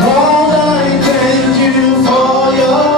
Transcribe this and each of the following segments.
Lord, I thank you for your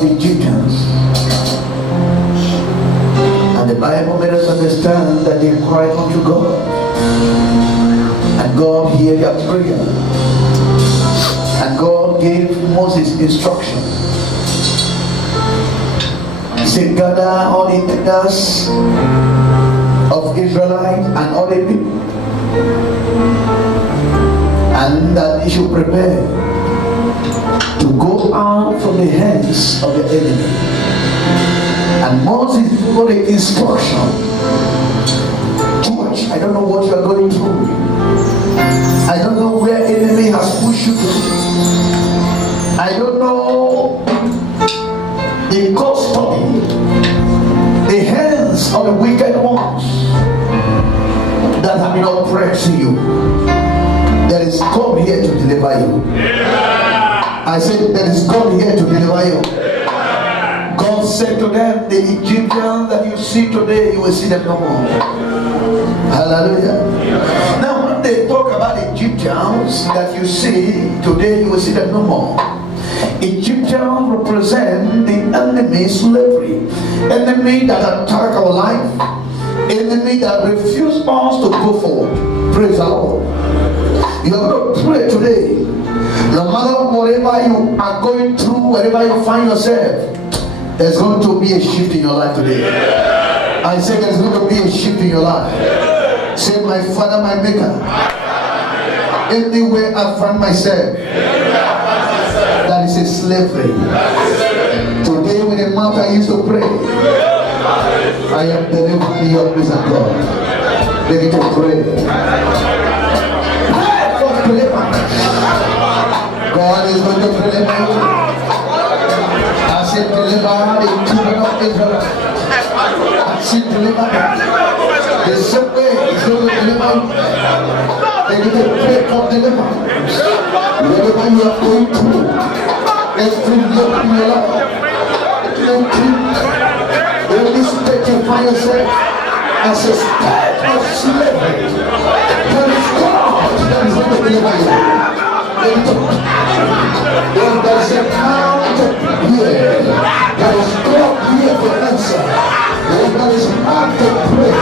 of Egyptians. And the Bible made us understand that they cried unto God. And God heard their prayer. And God gave Moses instruction. He said, gather all the leaders of Israelites and all the people, and that he should prepare to go out from the hands of the enemy. And Moses got the instruction. George, I don't know what you are going through. I don't know where enemy has pushed you to. I don't know the custody, the hands of the wicked ones that have been oppressing you. There is God here to deliver you. I said there is God here to deliver you. God said to them, the Egyptians that you see today, you will see them no more. Hallelujah. Now when they talk about Egyptians that you see today, you will see them no more. Egyptians represent the enemy slavery, enemy that attack our life, enemy that refuse us to go forward. Praise the Lord. You are going to pray today. No matter whatever you are going through, wherever you find yourself, there's going to be a shift in your life today. I say there's going to be a shift in your life. Say, my Father, my Maker, anywhere I find myself, that is a slavery. Today with the mouth I used to pray, I am delivered in your grace and God. Begin to pray. Pray for deliverance. God is going to deliver you. I said deliver the children of Israel. I said deliver them. The same way is going to deliver you. Begin to pray for deliverance. Whatever you are going through, every yoke in your life, every state you find yourself as a state of slavery, there is God that is going to deliver you. When there is a mountain here, there is God here to answer. When there is a mountain to pray,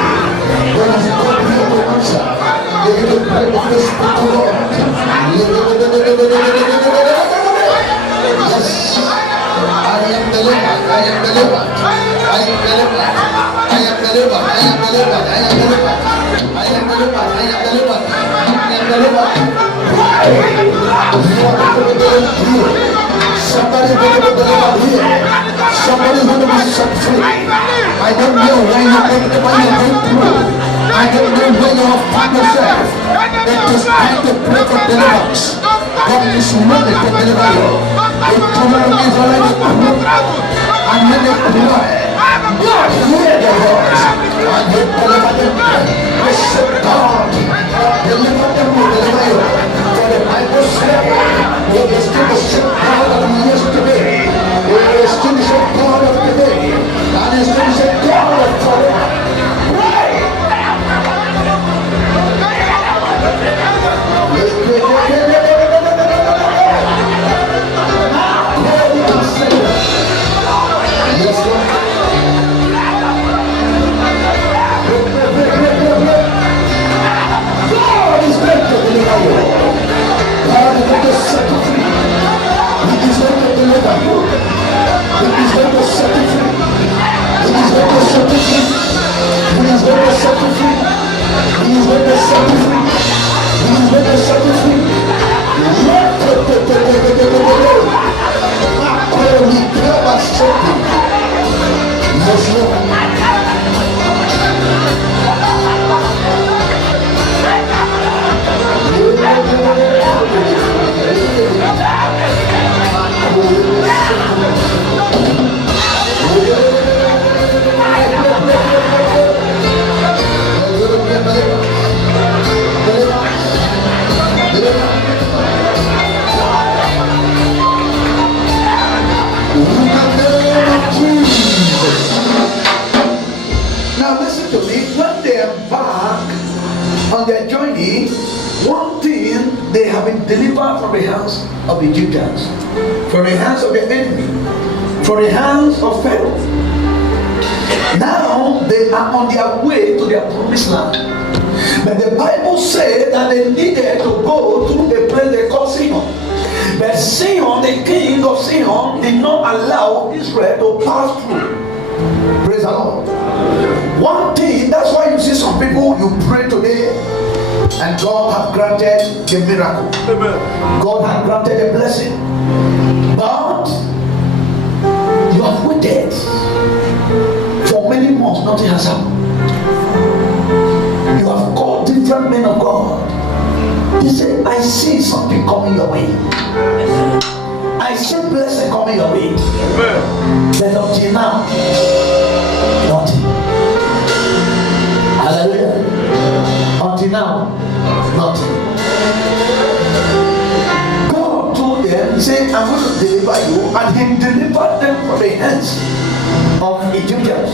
there is God here to answer. You need to pray with the Spirit of God. Yes, I am delivered. I am delivered. I am delivered. I am delivered. I am delivered. I am delivered. I am delivered. I am delivered. I am delivered. Somebody's going to be delivered here. Somebody's going to be set free. I don't know where you're going through. I don't know where you have found yourself. It is time to pray for deliverance. God is ready to deliver you. The children of Israel is through. And when they cry, God hear their voice. And they deliver them. I said, God, deliver them, will deliver you. For the Bible says, He is still the same God of yesterday. He is still the same God of today. And He is still the same God of forever. Pray! God is going to deliver you. God is going to set you free. He is going to deliver you. He is going to set you free. He is going to set you free. He is going to set you free. He is going to set you free. He is going to set you free. Yes, Lord. Now listen to me. When they embark on their journey, one thing, they have been delivered from the hands of the Egyptians, from the hands of the enemy, from the hands of Pharaoh. Now they are on their way to their promised land. But the Bible said that they needed to go through a place they call Sihon. But Sihon, the king of Sihon, did not allow Israel to pass through. Praise the Lord. One thing, that's why you see some people, you pray today, and God has granted a miracle. God has granted a blessing. But you have waited for many months, nothing has happened. You have called different men of God. They say, I see something coming your way. I see blessing coming your way. But until now, nothing. Hallelujah. Until now, nothing. God told them, he said, I'm going to deliver you. And he delivered them from the hands of Egyptians.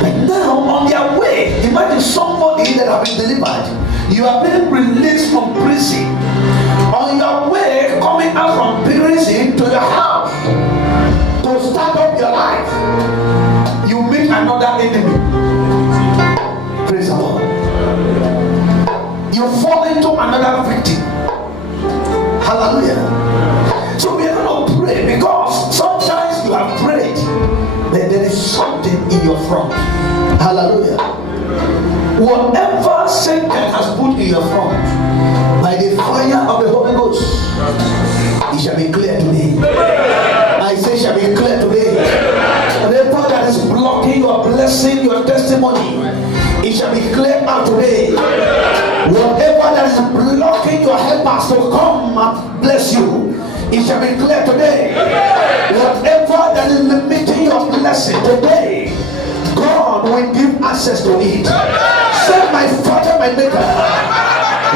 But now, on their way, imagine somebody that has been delivered. You are being released from prison. On your way, coming out from prison to your house to start up your life, you meet another enemy. Praise the Lord. You fall into another victim. Hallelujah. So we are going to pray, because sometimes you have prayed, but there is something in your front. Hallelujah. Whatever Satan has put in your front, by the fire of the Holy Ghost, it shall be clear today. I say, shall be clear today. Whatever that is blocking your blessing, your testimony, it shall be cleared out today. Whatever that is blocking your helpers to come and bless you, it shall be clear today. Whatever that is limiting your blessing today, God will give access to it. Say, my Father, my Maker,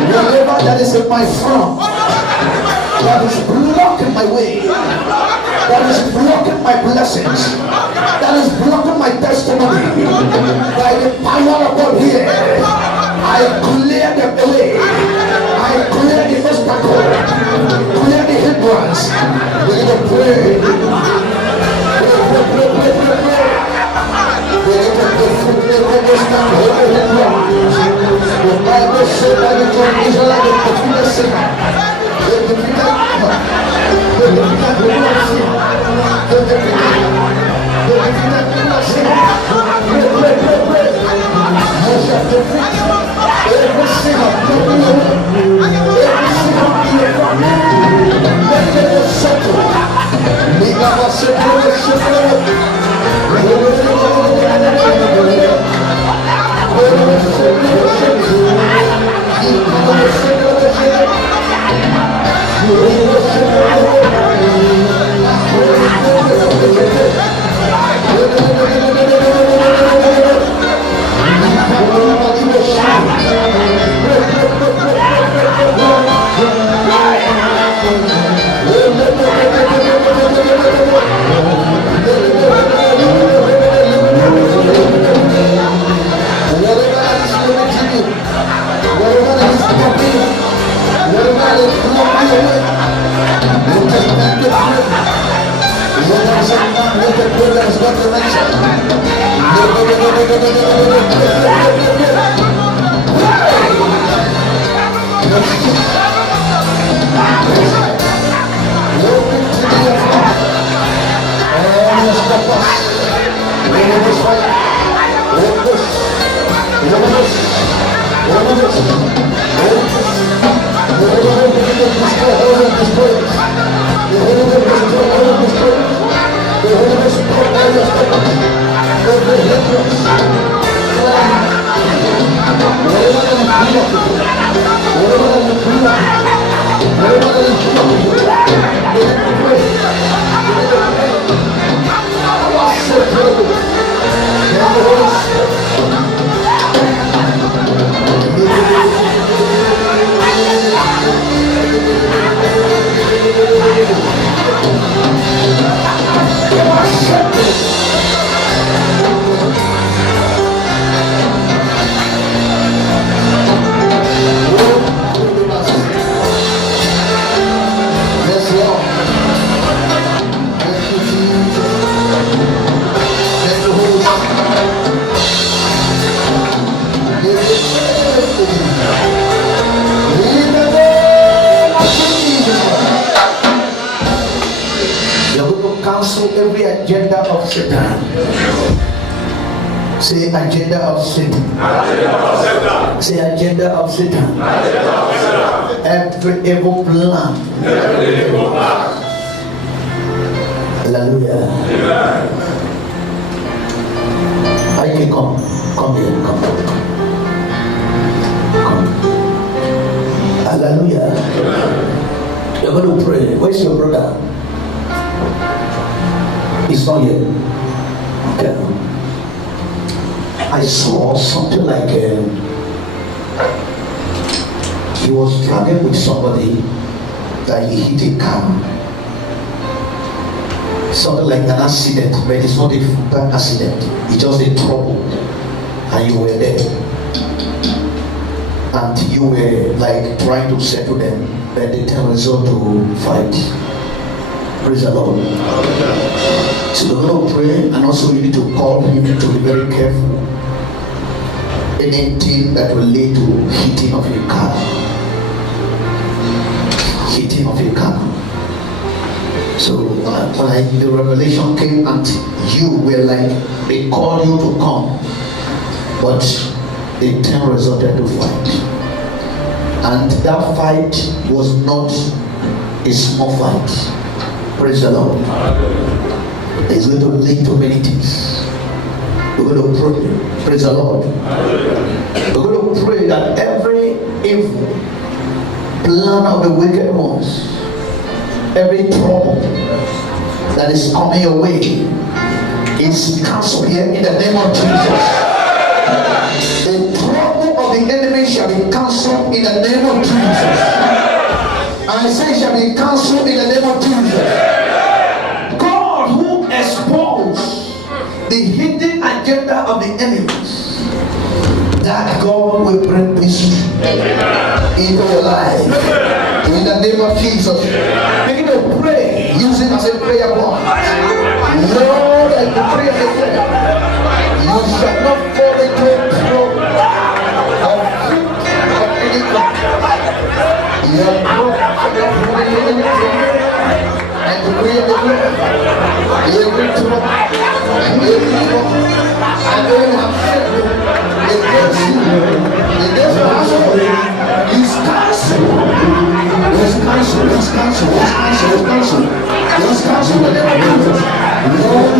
whatever that is in my front, that is blocking my way, that is blocking my blessings, that is blocking my testimony, by the power of God here, I clear them away. I clear the obstacle, clear the hindrance. We're going to pray. The Bible said that the Israelites were defeated sin. They defeated God. They defeated the Lord sin. They defeated the Lord sin. Pray. You shall defeat every sin of broken away. Every sin of your family. Let it settle. Liga você pelo chão. every agenda of Satan. Say agenda of Satan. Say agenda of Satan. Every evil plan. Hallelujah. I can come here, come. Hallelujah. You're going to pray. Where's your brother? He's not here. Okay. I saw something like he was dragging with somebody that he hit a car. Something like an accident, but it's not a bad accident. It's just a trouble, and you were there, and you were like trying to settle them, but they tell resort to fight. Praise the Lord. So we're going to pray, and also you need to call him to be very careful. Anything that will lead to hitting of your car. Hitting of your car. So when the revelation came and you were like, they called you to come, but the time resorted to fight. And that fight was not a small fight. Praise the Lord. It's going to lead to many things. We're going to pray. Praise the Lord. We're going to pray that every evil plan of the wicked ones, every trouble that is coming your way is cancelled here in the name of Jesus. The trouble of the enemy shall be cancelled in the name of Jesus. I say shall be cancelled in the name of Jesus. God who exposed the hidden agenda of the enemies, that God will bring peace into your life. In the name of Jesus. Begin to pray using as a prayer point. Lord, I pray as a prayer. You shall not fall into a trap of any kind. Your God shall not fall into any trap. And to pray as a prayer. Every trap, and they have said against you, against your household, is cancelled. Let's cancel. Let's cancel the name of Jesus. Lord,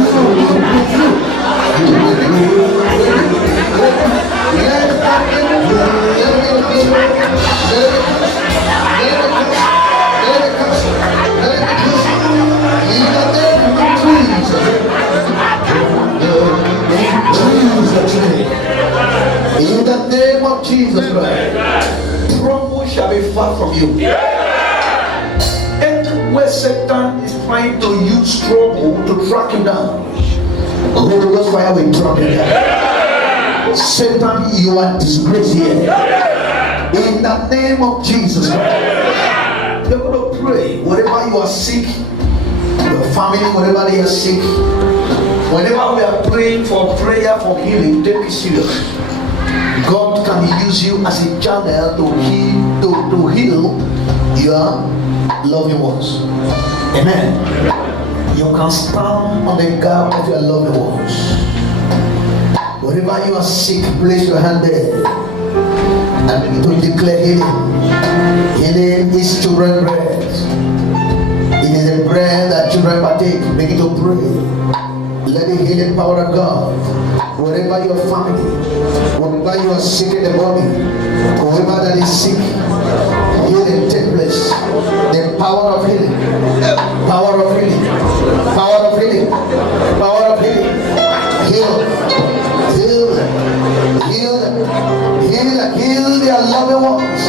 in the name of Jesus Christ, trouble shall be far from you. Where Satan is trying to use trouble to track you down, Holy Ghost fire will track you down. Satan, you are disgraced here. In the name of Jesus Christ, you're going to pray. Wherever you are sick, your family, wherever they are sick, whenever we are praying for prayer for healing, take it serious. God can use you as a channel to heal your loving ones. Amen. You can stand on the gap of your loving ones. Wherever you are sick, place your hand there and begin to declare healing. Healing is children's bread. It is a bread that children partake. Begin to pray. Let the healing power of God, wherever your family, wherever you are sick in the body, whoever that is sick, healing take place. The power of healing, power of healing, power of healing, power of healing. Heal, heal, heal, heal, heal their loving ones.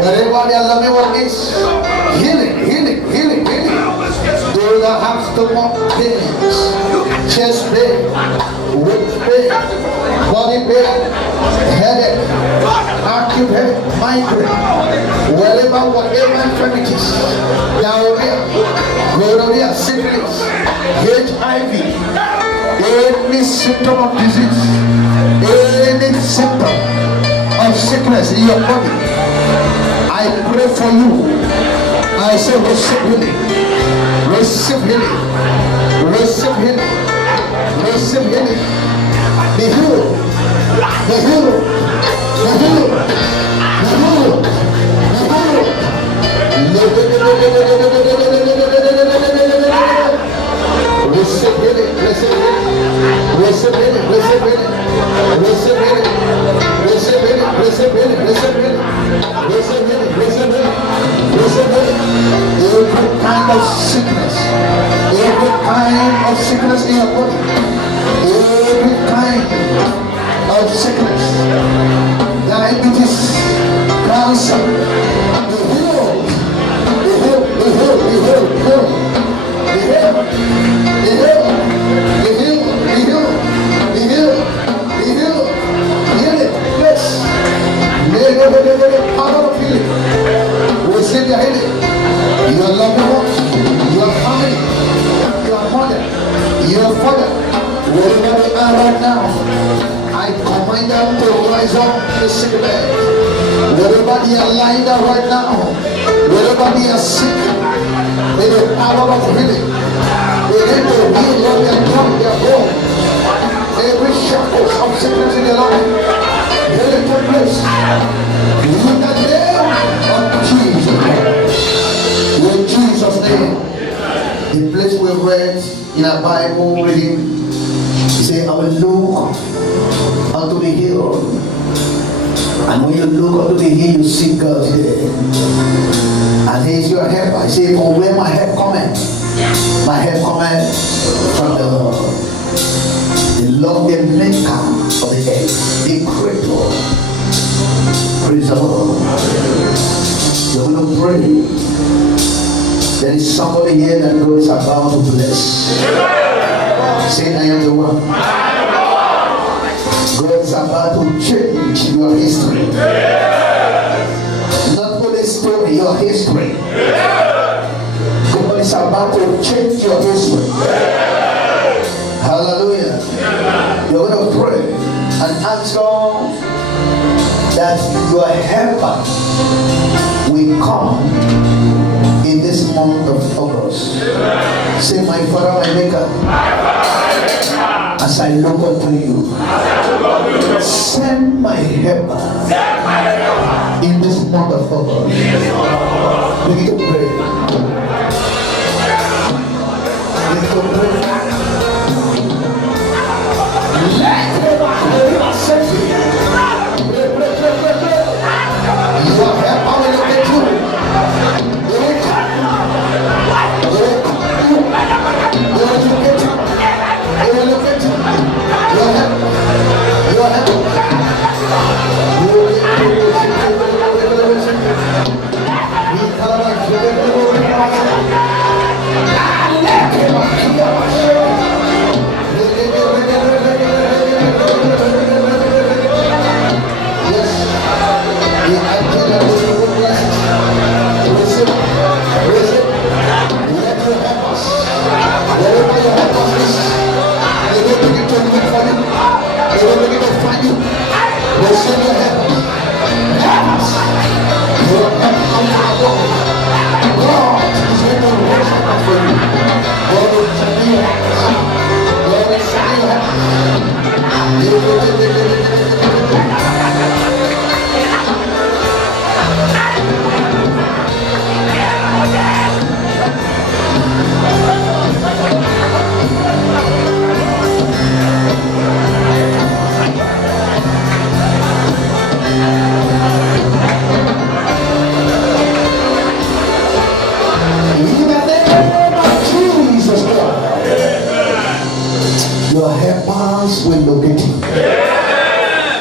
Wherever their loving one is, healing, healing, healing, healing. Those that have stomach pains, chest pain, weight pain, body pain, headache, acute headache, migraine, whatever infirmities, gonorrhea, syphilis, HIV, any symptom of disease, any symptom of sickness in your body, I pray for you. I say receive healing, receive healing, Receive healing. Receive healing. Be healed. Be healed. Be healed. Be healed. Receive healing. Receive healing. Receive healing. Receive healing. Receive healing. Receive healing. Receive healing. Receive healing. Receive healing. Receive healing. Receive healing. Every kind of sickness. Every kind of sickness in your body. Every kind of sickness. Diabetes. Cancer. Be healed. Be healed. Be healed. Be healed. Be healed. Be healed. Be healed. Be healed. Be healed. Be healed. Be healed. Heal it. Yes. Power of healing. Receive your healing. Your loved ones, your family, your mother, your father, wherever they are right now, I command them to rise up the sick bed. Wherever they are lying down right now, wherever they are sick, may the power of healing begin to heal all their tongue, their bone, every shackles of sickness in their life. Let it take place. In the name of Jesus. In Jesus' name. The place we read in our Bible reading, say, I will look unto the hill. And when you look unto the hill, you see God there. And he is your help. I say, for where my help cometh? My help cometh from the Lord, the maker of the earth, the creator. Praise the Lord. You're going to pray. There is somebody here that God is about to bless. Say, I am the one. God is about to change your history. Not only story, your history. God is about to change your history. Hallelujah. You're going to pray and ask God that your helper will come in this month of August. Say, my Father, my Maker, as I look unto you, send my helper in this month of August. Begin to pray. Begin to pray. Let him send you. Your helper will look at you. Your helpers will locate you.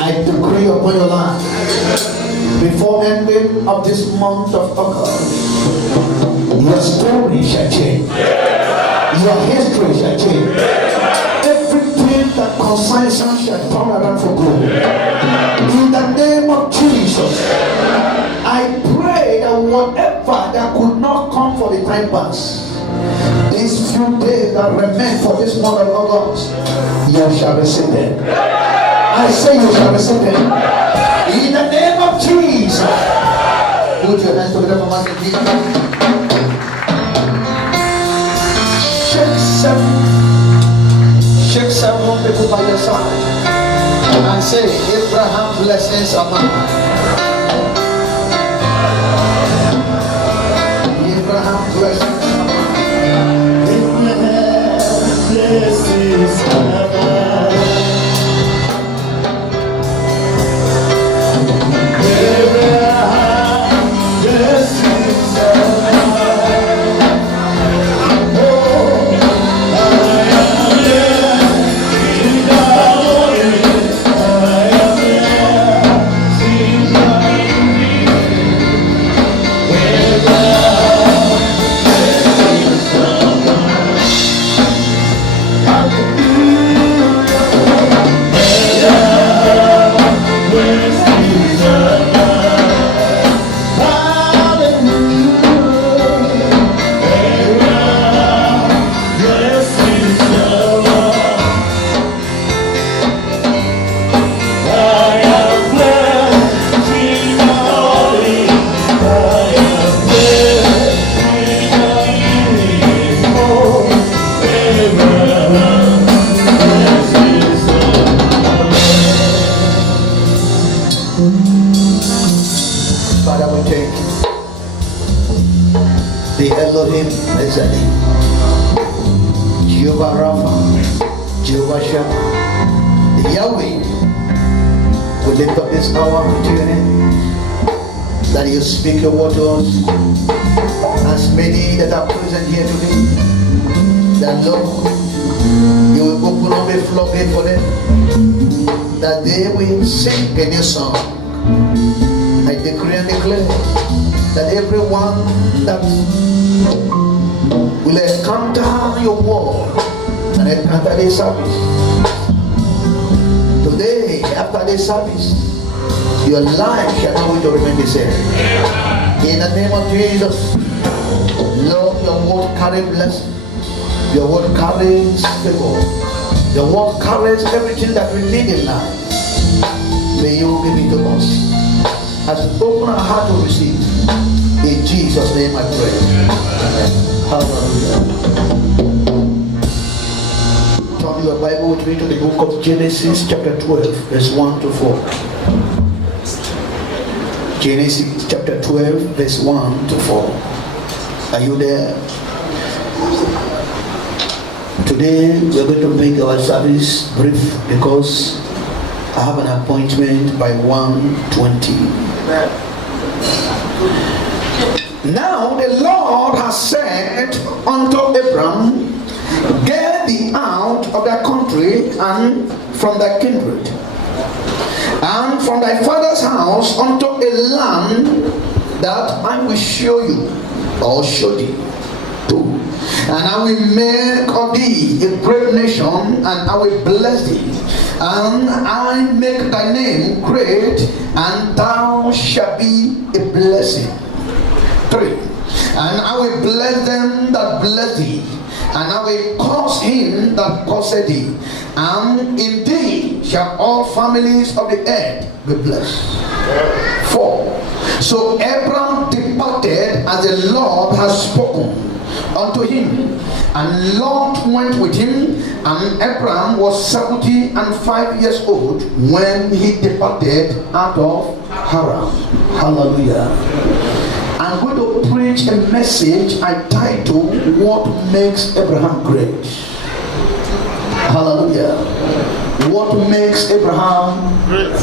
I decree upon your life, before ending of this month of August, your story shall change. Your history shall change. Everything that concerns you shall turn around for good. In the name of Jesus, I pray that whatever that could not come for the time past, these few days that remain for this month of August, you shall receive them. I say you shall receive them. In the name of Jesus. Put your hands together for my Jesus. Shake seven. by your side and say, Abraham blessings are mine. Abraham blessings are mine. Abraham blessings are mine. Abraham blessings are mine. Oh, I am there in the morning. I am there in the evening. Abraham blessings are mine. Hallelujah. Abraham blessings are mine. Hallelujah. Abraham blessings are mine. I am blessed in the morning. I am blessed in the evening. Oh, Abraham blessings are mine. Father, we thank you. The Elohim Ezeli, Jehovah Rapha, Jehovah Shammah, the Yahweh. We lift up this hour to your name, that you speak your word to us. As many that are present here today, that Lord, you will open up a floodgate for them, that they will sing a new song. I decree and declare that everyone that will encounter your word and encounter this service today, after this service, your life shall not to remain the same. In the name of Jesus, Lord, your word carries blessing, your word carries favor, your word carries everything that we need in life. May you give it to us as we open our heart to receive. In Jesus' name I pray. Amen. Hallelujah. Turn your Bible with me to the book of Genesis chapter 12, verse 1 to 4. Genesis chapter 12, verse 1 to 4. Are you there? Today we are going to make our service brief because I have an appointment by 1:20. Now the Lord has said unto Abram, get thee out of thy country and from thy kindred, and from thy father's house unto a land that I will show you, or show thee to. And I will make of thee a great nation, and I will bless thee, and I make thy name great, and thou shalt be a blessing. 3. And I will bless them that bless thee, and I will curse him that curseth thee, and in thee shall all families of the earth be blessed. 4. So Abram departed as the Lord has spoken unto him, and Lot went with him, and Abram was 75 years old when he departed out of Haran. Hallelujah. I'm going to preach a message I titled, What Makes Abraham Great? Hallelujah. What makes Abraham great?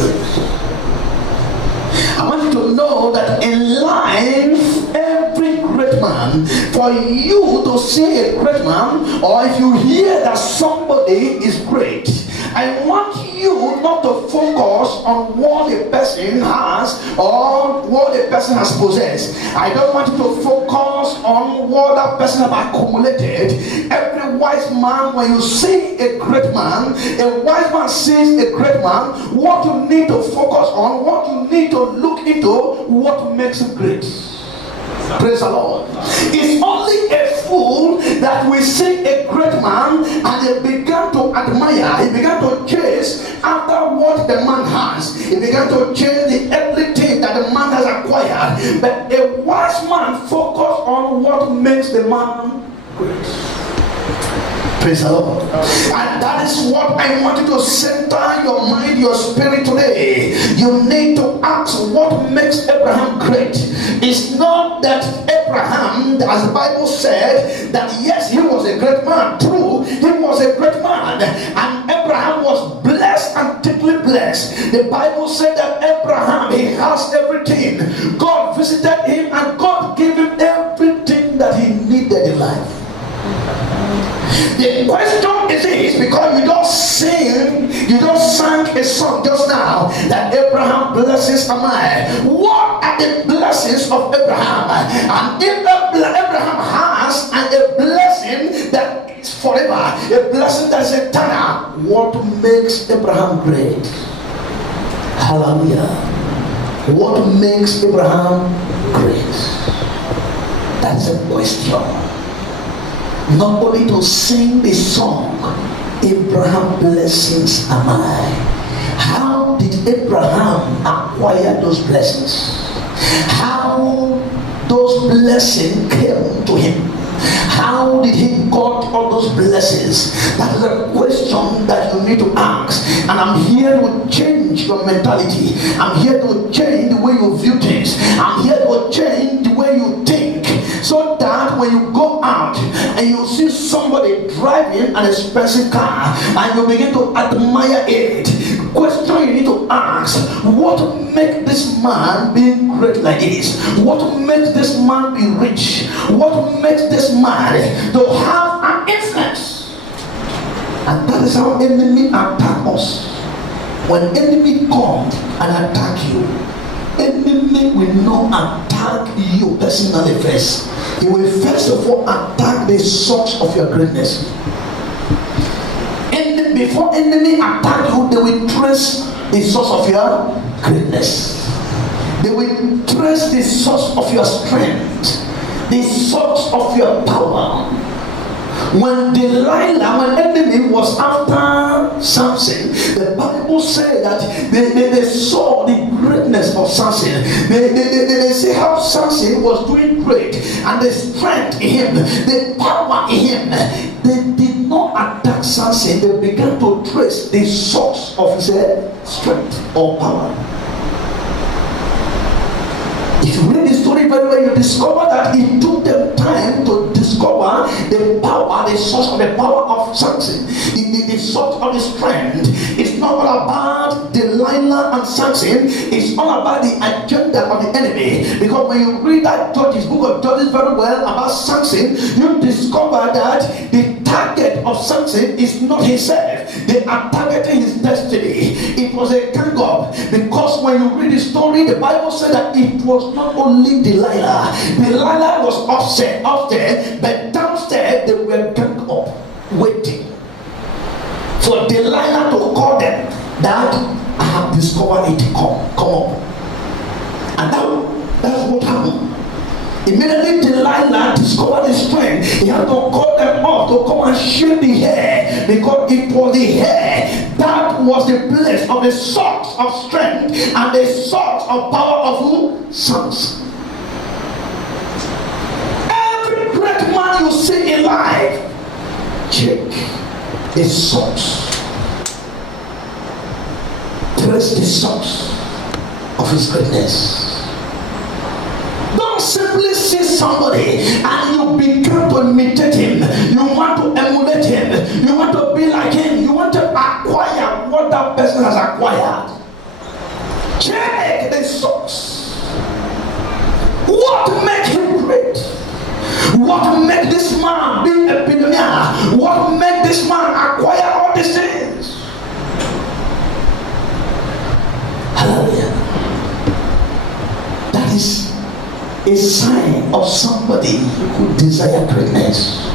I want you to know that in life, every great man, for you to see a great man, or if you hear that somebody is great, I want you not to focus on what a person has or what a person has possessed. I don't want you to focus on what that person has accumulated. Every wise man, when you see a great man, a wise man sees a great man, what you need to focus on, what you need to look into, what makes him great. Praise the Lord. It's only a fool that will see a great man and he began to admire, he began to chase after what the man has. He began to chase the everything that the man has acquired. But a wise man focuses on what makes the man great. Praise the Lord. And that is what I want you to center your mind, your spirit today. You need to ask what makes Abraham great. It's not that Abraham, as the Bible said, that yes, he was a great man. True, he was a great man. And Abraham was blessed and deeply blessed. The Bible said that Abraham, he has everything. God visited him and God gave him everything that he needed in life. The question is this, because you don't sang a song just now that Abraham blesses am I. What are the blessings of Abraham? And if Abraham has a blessing that is forever, a blessing that is eternal, what makes Abraham great? Hallelujah. What makes Abraham great? That's a question. Not only to sing the song, Abraham blessings am I. How did Abraham acquire those blessings? How those blessings came to him? How did he got all those blessings? That is a question that you need to ask. And I'm here to change your mentality. I'm here to change the way you view things. I'm here to change the way you think. So that when you go out and you see somebody driving an expensive car and you begin to admire it, the question you need to ask, what makes this man be great like this? What makes this man be rich? What makes this man to have an influence? And that is how enemy attack us. When enemy comes and attack you, enemy will not attack you personally first. He will first of all attack the source of your greatness. And before enemy attack you, they will trace the source of your greatness. They will trace the source of your strength, the source of your power. When enemy was after Samson, the Bible said that they saw the greatness of Samson. They see how Samson was doing great, and the strength in him, the power in him. They did not attack Samson. They began to trace the source of his strength or power. If you read the story very well, you discover that it took them time to discover the power, the source of the power of Samson, the source of the strength. It's not all about Delilah and Samson, it's all about the agenda of the enemy. Because when you read that Judges, book of Judges very well about Samson, you discover that the target of Samson is not himself. They are targeting his destiny. It was a gang up, because when you read the story, the Bible said that it was not only Delilah. Delilah was upstairs, but downstairs they were gang up, waiting for Delilah to call them that I have discovered it. Come up. And that's what happened. Immediately Delilah discovered the strength. He had to call them up to come and shave the hair, because it was the hair that was the place of the source of strength and the source of power of who? Sons. Every great man you see in life, check the source. Trace the source of his greatness. Don't simply see somebody and you begin to imitate him. You want to emulate him. You want to be like him. You want to acquire what that person has acquired. Check the source. What makes him great? What makes this man be a billionaire? What makes this man acquire all these things? Hallelujah. That is a sign of somebody who desire greatness.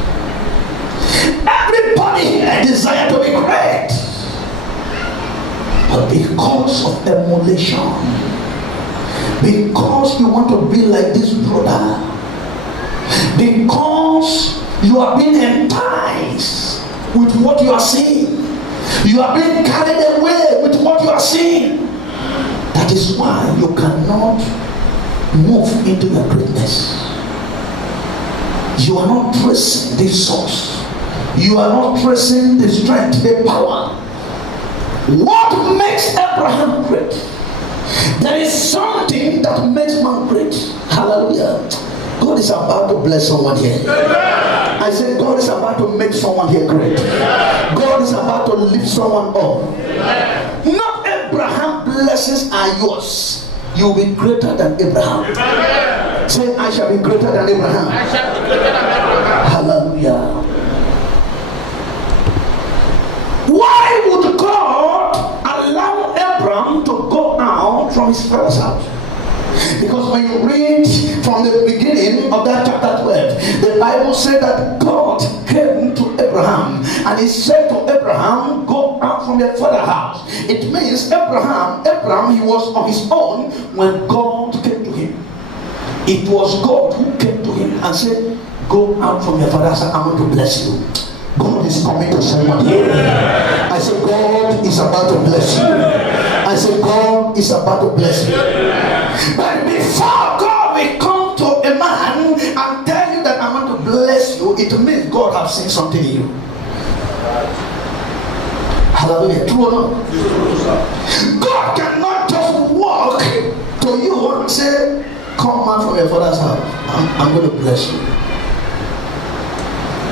Everybody here desire to be great, but because of emulation, because you want to be like this brother, because you are being enticed with what you are seeing, you are being carried away with what you are seeing. That is why you cannot move into your greatness. You are not tracing this source You are not tracing the strength, the power. What makes Abraham great? There is something that makes man great. Hallelujah. God is about to bless someone here. I said God is about to make someone here great. God is about to lift someone up. Not Abraham blessings are yours. You will be greater than Abraham. Say, I shall be greater than Abraham. I shall be greater than Abraham. Hallelujah. Why would God allow Abraham to go out from his father's house? Because when you read from the beginning of that chapter 12, the Bible said that God came to Abraham and he said to Abraham, go out from your father's house. It means Abraham, he was on his own when God came to him. It was God who came to him and said, go out from your father's house, I want to bless you. God is coming to someone here. I said, God is about to bless you. I said, God is about to bless you. But before God will come to a man and tell you that I want to bless you, it means God has seen something in you. Hallelujah. True or not? God cannot just walk to you and say, come out from your father's house. I'm going to bless you.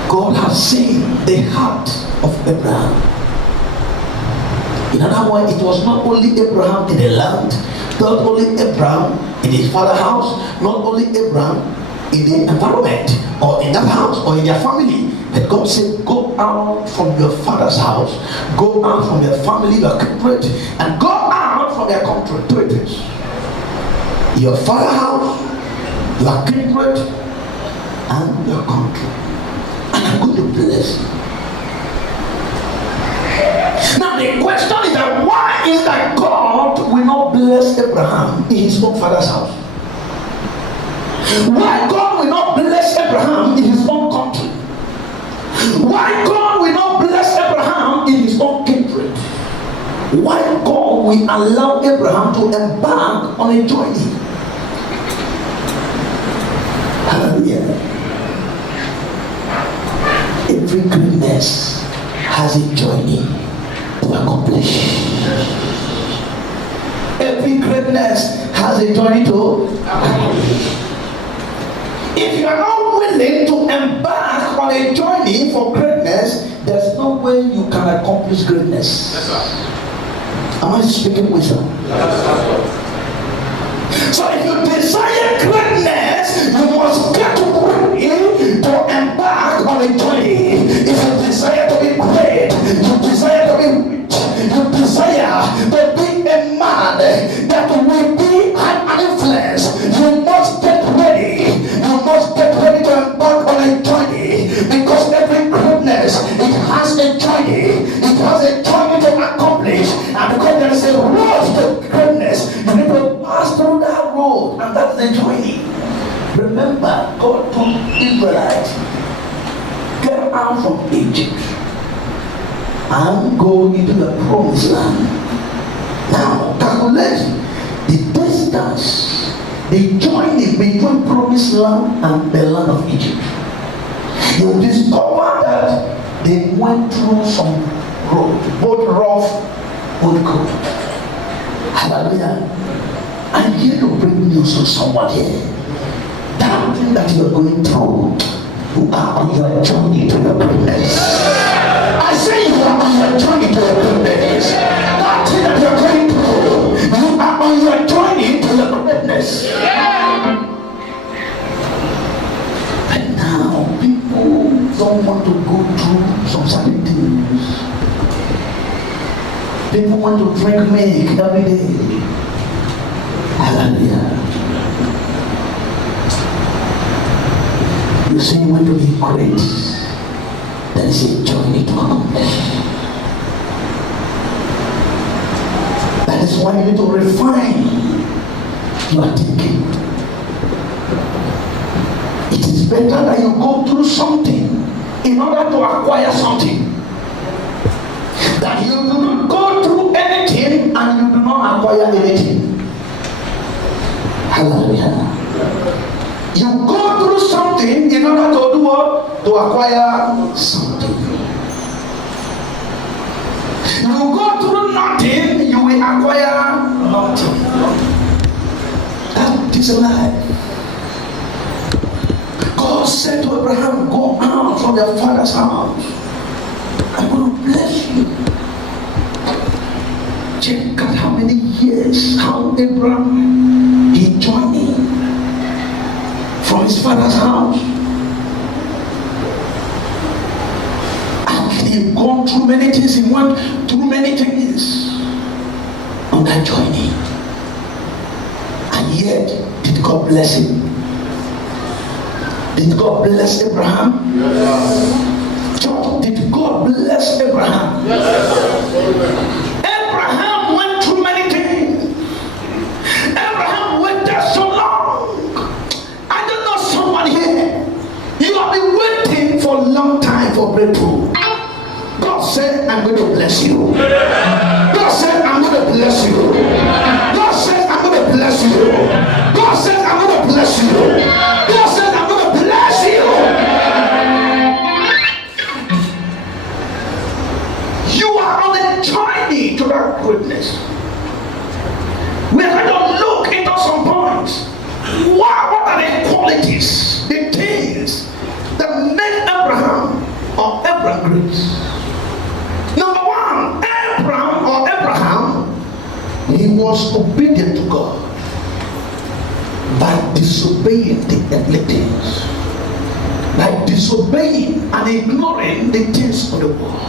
God has seen the heart of Abraham. In other words, it was not only Abraham in the land, not only Abraham in his father's house, not only Abraham in the environment or in that house or in their family, but God said, go out from your father's house, go out from your family, your kindred, and go out from your country. Your father's house, your kindred, and your country. And I'm going to bless you. Now the question is that why is that God will not bless Abraham in his own father's house? Why God will not bless Abraham in his own country? Why God will not bless Abraham in his own kindred? Why God will allow Abraham to embark on a journey? Hallelujah. Every greatness has a journey to accomplish. Every greatness has a journey to accomplish. If you are not willing to embark on a journey for greatness, there's no way you can accomplish greatness. Yes, sir. Am I speaking wisdom? Yes, so if you desire greatness, you must get ready to embark on a journey. If you desire to be great, you desire to be rich, you desire to be a man that will be an influence, you must get ready. You must get ready to embark on a journey, because every greatness, it has a journey. It has a journey to accomplish, and because there is a road to greatness, you need to pass through that road, and that's the journey. Remember, God told Israelites, get out from Egypt and go into the promised land. Now, calculate the distance, the journey between promised land and the land of Egypt. You discover that they went through some road, both rough, both good. Hallelujah. I'm here to bring news to someone here. That thing that you're going through, you are on your journey to your greatness. I say you are on your journey to your greatness. That thing that you're going through, you are on your journey to your greatness. And now people don't want to go through some certain things. People want to drink milk every day. Hallelujah. You say you want to be great. There is a journey to accomplish. That is why you need to refine your thinking. It is better that you go through something in order to acquire something. That you do not go through anything and you do not acquire anything. Hallelujah. You go through something in order to do what? To acquire something. You will go through nothing, you will acquire nothing. That is a lie. God said to Abraham, go out from your father's house. I'm going to bless you. Check out how many years, how Abraham, he journeyed from his father's house. And he gone through many things, he went through many things on that journey. And yet, did God bless him? Did God bless Abraham? Yes. Did God bless Abraham? Yes. Abraham went through many things. Abraham waited so long. I don't know someone here. You have been waiting for a long time for breakthrough. God said, I'm going to bless you. God said, I'm going to bless you. God said, I'm going to bless you. God said, I'm going to bless you. God said, I'm going to bless you. You are on a journey to that greatness. We are going to look into some points. What are the qualities, the things that made Abraham or Abraham great? Number one, Abraham, he was obedient to God by disobeying the earthly things, by disobeying and ignoring the things of the world.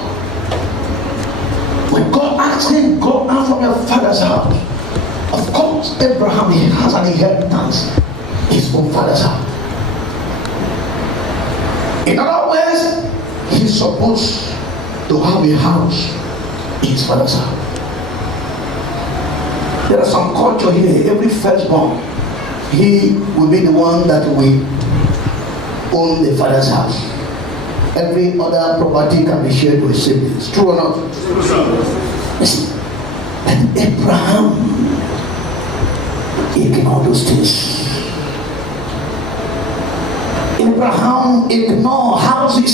When God asked him, go out from your father's house, of course, Abraham, he has an inheritance, his own father's house. In other words, he's supposed to have a house in his father's house. There are some culture here, every firstborn, he will be the one that will own the father's house. Every other property can be shared with siblings. True or not? Listen, and Abraham ignored those things. Abraham ignored houses.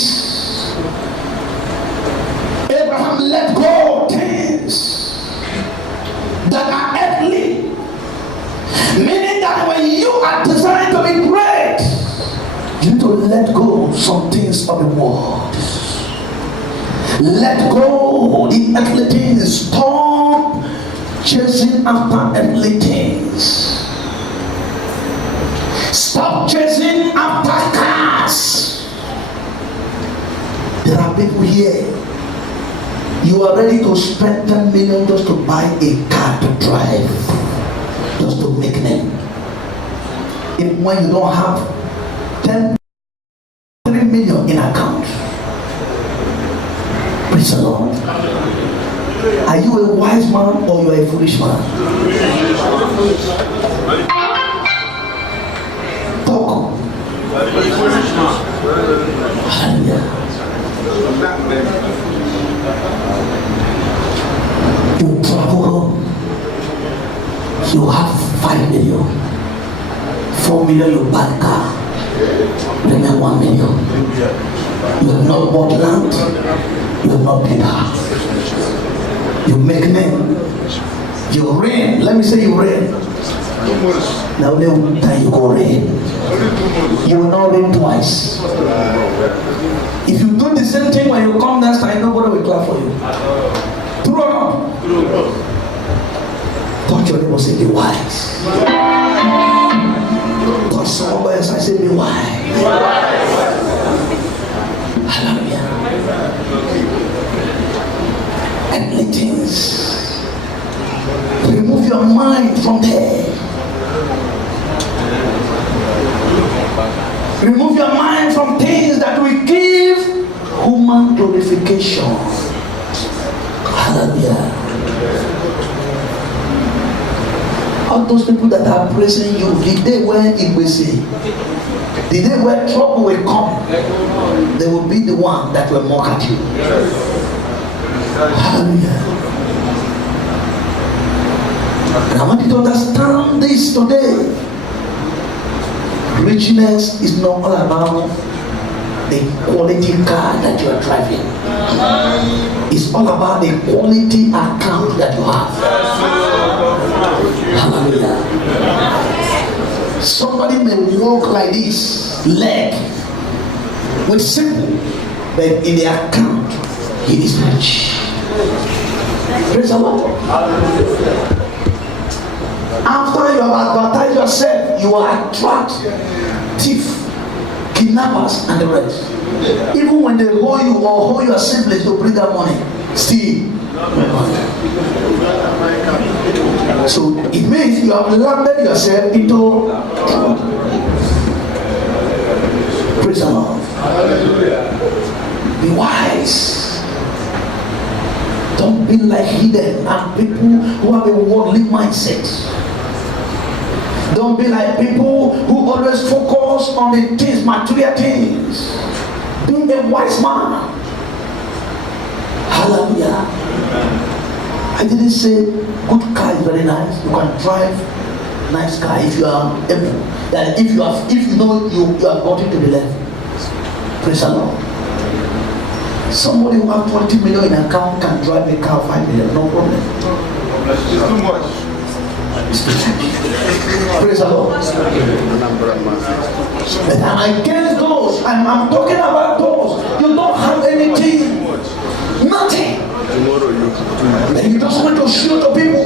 Abraham let go of things that are earthly. Meaning that when you are designed to be great, you need to let go of some things of the world. Let go of the earthly things. Stop chasing after earthly things. Stop chasing after cars. There are people here. You are ready to spend 10 million just to buy a car to drive, just to make them. Even when you don't have 3 million in account. Praise the Lord. Are you a wise man or you are a foolish man? Talk. Hallelujah. You travel home. You have 5 million. 4 million you buy a car. Remain 1 million. You have not bought land. You have not paid house. You make men. You rain. Let me say you rain. Now only one time you go rain. You will not rain twice. If you do the same thing when you come next time, nobody will clap for you. True or not? Touch your neighbor, say be wise. Touch somebody else, I say be wise. Hallelujah. And things. Remove your mind from there. Remove your mind from things that will give human glorification. Hallelujah. All those people that are praising you, the day when it will see, the day when trouble will come, they will be the one that will mock at you. Hallelujah. And I want you to understand this today. Richness is not all about the quality car that you are driving. It's all about the quality account that you have. Hallelujah. Somebody may walk like this, leg, with simple, but in the account, he is rich. Praise the Lord. After you have advertised yourself, you are attract thief, kidnappers, and the rest. Even when they hold you or hold your siblings to bring that money, still. So it means you have landed yourself into trouble. Praise the Lord. Be wise. Don't be like hidden and people who have a worldly mindset. Don't be like people who always focus on the things, material things. Be a wise man. Hallelujah. I didn't say good car is very nice. You can drive nice car if you are able. That if you know you have got it to the level. Praise the Lord. Somebody who has 20 million in account can drive a car 5 million, no problem. It's too much. It's too much. Praise the Lord. But I'm against those. I'm talking about those. You don't have anything. Nothing. And you just want to show to people.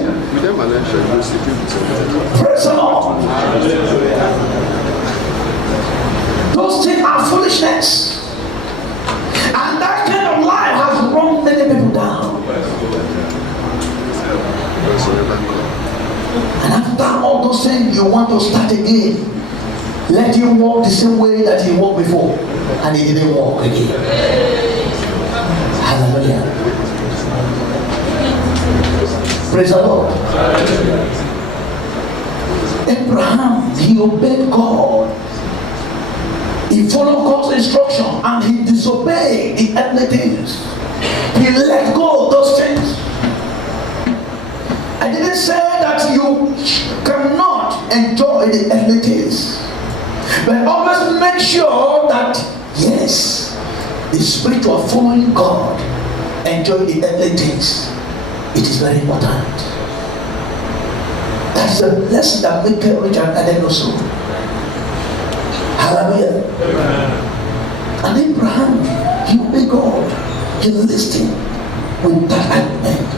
Praise the Lord. Those things are foolishness. And that kind of life has run many people down. And after all those things, you want to start again. Let him walk the same way that he walked before. And he didn't walk again. Hallelujah. Praise the Lord. Abraham, he obeyed God. He followed God's instruction and he disobeyed the earthly things. He let go of those things. I didn't say that you cannot enjoy the earthly things, but always make sure that yes, the spirit of following God, enjoy the earthly things. It is very important. That's the lesson that make it rich and added also. Hallelujah. And Abraham, he obeyed God. He listened without argument,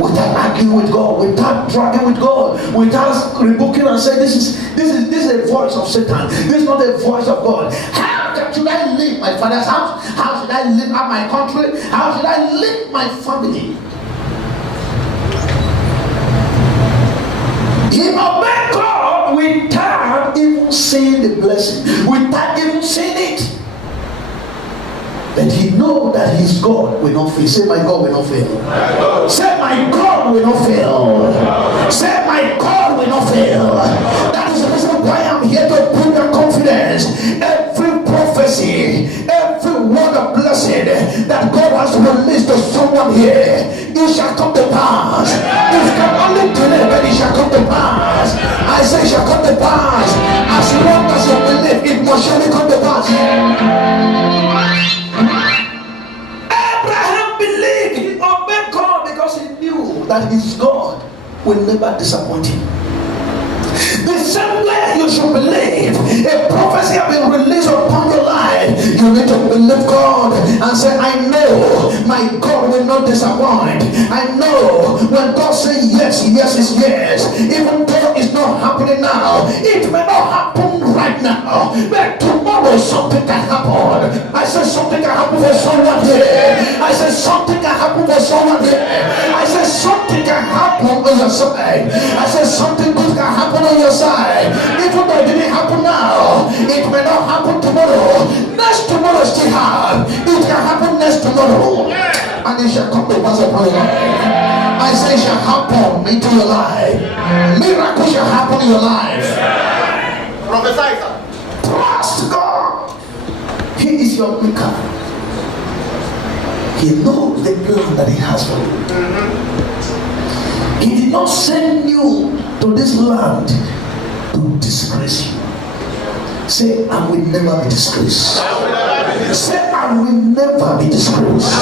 without arguing with God, without dragging with God, without rebuking and saying, this is a voice of Satan. This is not a voice of God. How should I leave my father's house? How should I live out my country? How should I live my family? He obeyed God without even seeing the blessing, without even seeing it. But he knows that his God will not fail. Say, my God will not fail. Say, my God will not fail. Say, my God will not fail. That is the reason why I'm here to put your confidence. Every prophecy, every word of blessing that God has released to someone here, it shall come to pass. It can only delay, but it shall come to pass. I say it shall come to pass. As long as you believe, it must surely come to pass. Abraham believed, he obeyed God because he knew that his God will never disappoint him. The same way you should believe a prophecy has been released upon your life, you need to believe God and say, I know my God will not disappoint. I know when God says yes, yes is yes. Even though it's not happening now, it may not happen right now, but tomorrow something can happen. I said something can happen for someone here. I said something can happen for someone here. I said something can happen on your side. I said something good can happen on your side. Even though it didn't happen now, it may not happen tomorrow. Next tomorrow still have. It can happen next tomorrow. And it shall come to pass upon your life. I say it shall happen into your life. Miracles shall happen in your life. Prophesy, sir. Trust God. He is your maker. He knows the plan that he has for you. He did not send you to this land to disgrace you. Say, I will never be disgraced. Say, I will never be disgraced.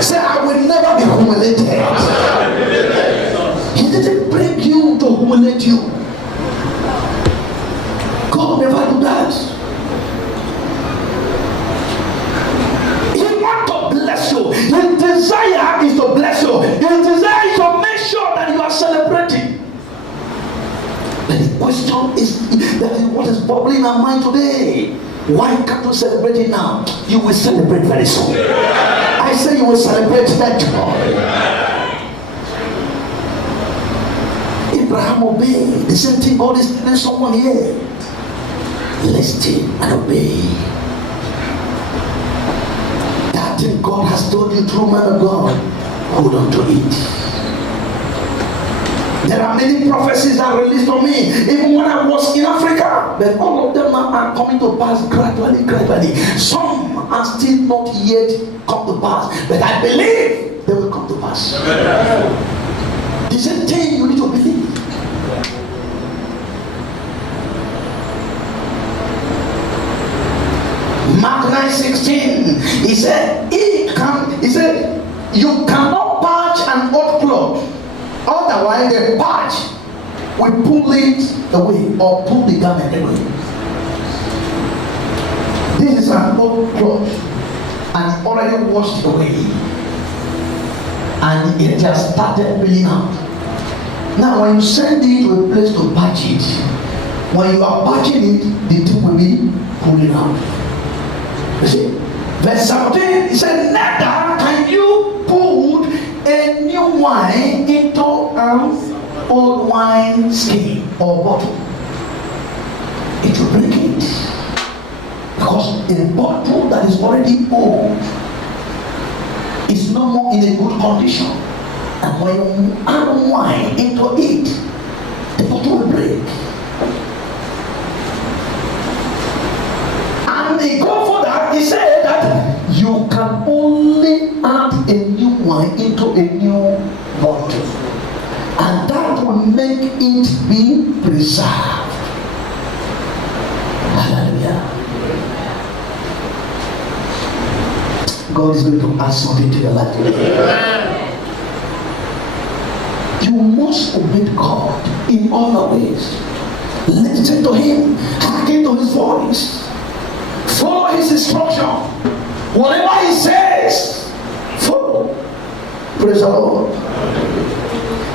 Say, I will never be humiliated. He didn't bring you to humiliate you. God never do that. He wants to bless you. His desire is to bless you. His desire is to make sure that you are celebrating. But the question is that what is bubbling in our mind today. Why can't you celebrate it now? You will celebrate very soon. I say you will celebrate that joy. Abraham obeyed. The same thing God is telling someone here. Listen and obey. That thing God has told you through man of God, hold on to it. There are many prophecies that are released on me, even when I was in Africa. But all of them are coming to pass gradually. Some are still not yet come to pass. But I believe they will come to pass. The same thing you need to believe. Mark 9:16. He said, you cannot patch an old cloth. Otherwise, the patch will pull it away or pull the garment away. This is an old cloth and already washed away, and it just started peeling out. Now, when you send it to a place to patch it, when you are patching it, the thing will be pulling out. You see, verse 17, he said, neither can you put a new wine into an old wine skin or bottle. It will break it, because a bottle that is already old is no more in a good condition, and when you add wine into it, the bottle will break. And he go for that. He said that you can only add a new wine into a new bottle, and that will make it be preserved. Hallelujah. God is going to add something to your life today. You must obey God in all the ways. Listen to Him, hearken to His voice, follow His instruction. Whatever He says, follow. Praise the Lord.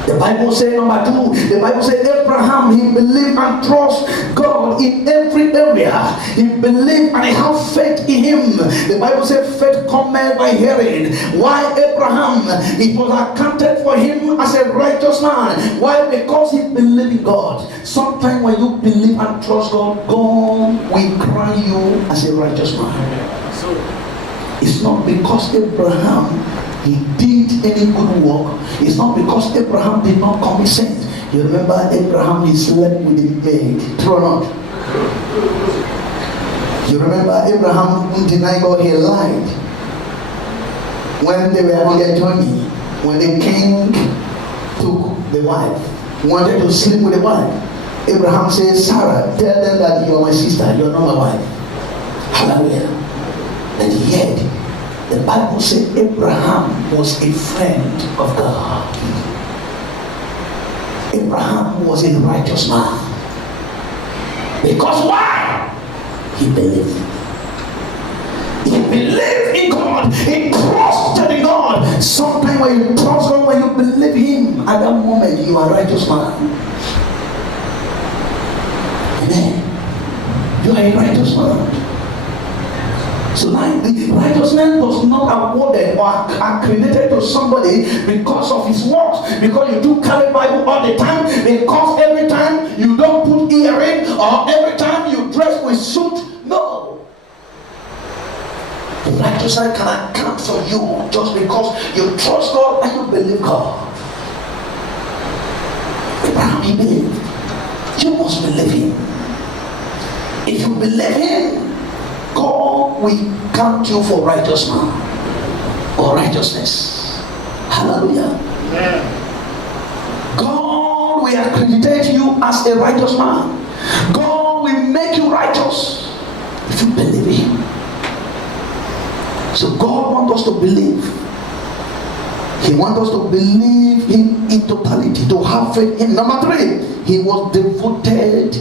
The Bible says, number 2, the Bible says Abraham, he believed and trusted God in every area. He believed and he had faith in Him. The Bible says faith cometh by hearing. Why Abraham? It was accounted for him as a righteous man. Why? Because he believed in God. Sometimes when you believe and trust God, God will crown you as a righteous man. It's not because Abraham he did any good work. It's not because Abraham did not commit sin. You remember Abraham, he slept with a maid. True or not? You remember Abraham didn't deny God, he lied. When they were on their journey, when the king took the wife, wanted to sleep with the wife, Abraham says, Sarah, tell them that you are my sister, you are not my wife. Hallelujah. And yet, the Bible said Abraham was a friend of God. Abraham was a righteous man. Because why? He believed. He believed in God. He trusted in God. Sometimes when you trust God, when you believe Him, at that moment you are a righteous man. Amen. You are a righteous man. So the righteousness was not awarded or accredited to somebody because of his works, because you do carry Bible all the time, because every time you don't put earring, or every time you dress with suit. No. The righteousness can account for you just because you trust God and you believe God. Abraham, he believed. You must believe Him. If you believe Him, God will count you for righteous man or righteousness. Hallelujah. Yeah. God will accredit you as a righteous man. God will make you righteous if you believe him. So God wants us to believe. He wants us to believe him in totality, to have faith in. Number 3, he was devoted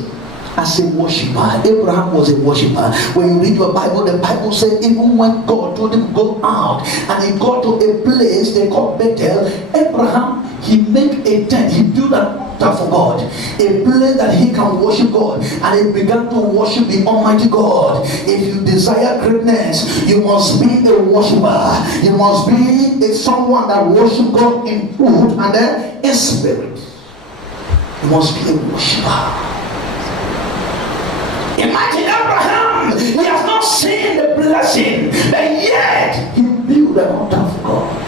as a worshiper. Abraham was a worshiper. When you read your Bible, the Bible says even when God told him go out and he got to a place they called Bethel, Abraham, he made a tent, he built an altar for God, a place that he can worship God, and he began to worship the Almighty God. If you desire greatness, you must be a worshiper. You must be someone that worship God in truth and then in spirit. You must be a worshiper. Imagine Abraham, he has not seen the blessing, and yet he built an altar for God.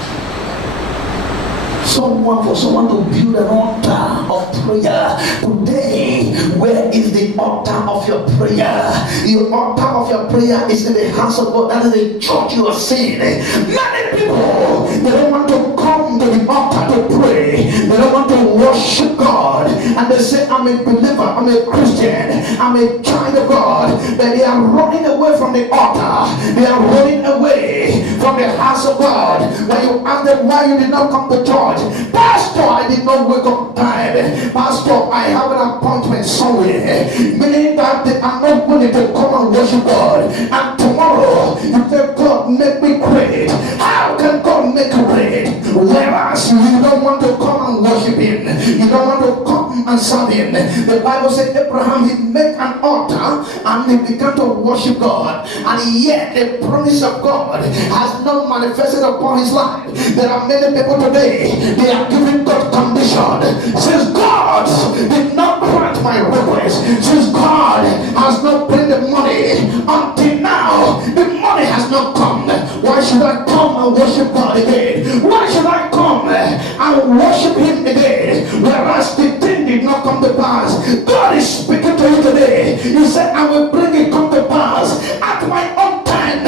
For someone to build an altar of prayer today, where is the altar of your prayer? The altar of your prayer is in the house of God. That is the church you are seeing. Many people, they don't want to come to the altar to pray. They don't want to worship God, and they say, I'm a believer, I'm a Christian, I'm a child of God, but they are running away from the altar. They are running away from the house of God. When you ask them why you did not come to church, Pastor, I did not wake up tired. Pastor, I have an appointment somewhere. Meaning that they are not willing to come and worship God. And tomorrow, you say, God, make me great. How can God make you great? Whereas you don't want to come and worship him. You don't want to come and serve him. The Bible said Abraham, he made an altar and he began to worship God. And yet the promise of God has not manifested upon his life. There are many people today, they are giving God condition. Since God did not grant my request, since God has not paid the money until now, the money has not come. Why should I come and worship God again? Why should I come and worship him again? Whereas the thing did not come to pass. God is speaking to you today. He said, I will bring it come to pass at my own time,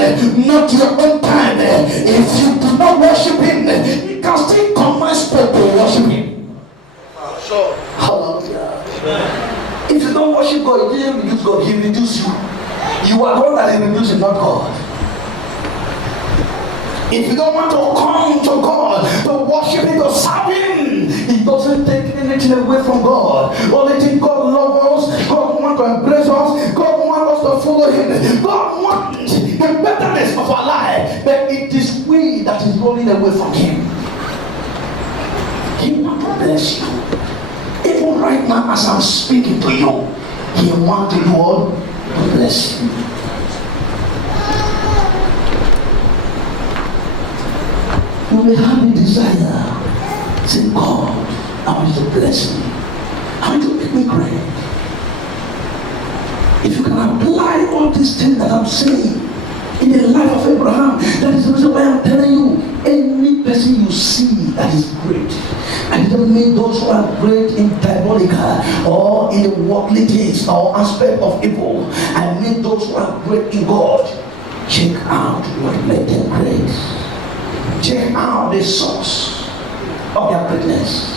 not your own time. If you do not worship him, you can still command people to worship him. Sure. Hallelujah. If you don't worship God, you didn't reduce God, he reduced you. You are the one that he reduced, not God. If you don't want to come to God, to worship him, to serve him, he doesn't take anything away from God. Only thing God loves us, God wants to embrace us, God wants us to follow him, God wants the betterness of our life, but it is we that is running away from him. He wants to bless you. Even right now as I'm speaking to you, he wants to do all to bless you. You may have a desire. Say, God, I want you to bless me. I want you to make me great. If you can apply all these things that I'm saying in the life of Abraham, that is the reason why I'm telling you, any person you see that is great, I didn't mean those who are great in diabolical or in the worldly things or aspect of evil. I mean those who are great in God. Check out what made them great. Check out the source of their greatness.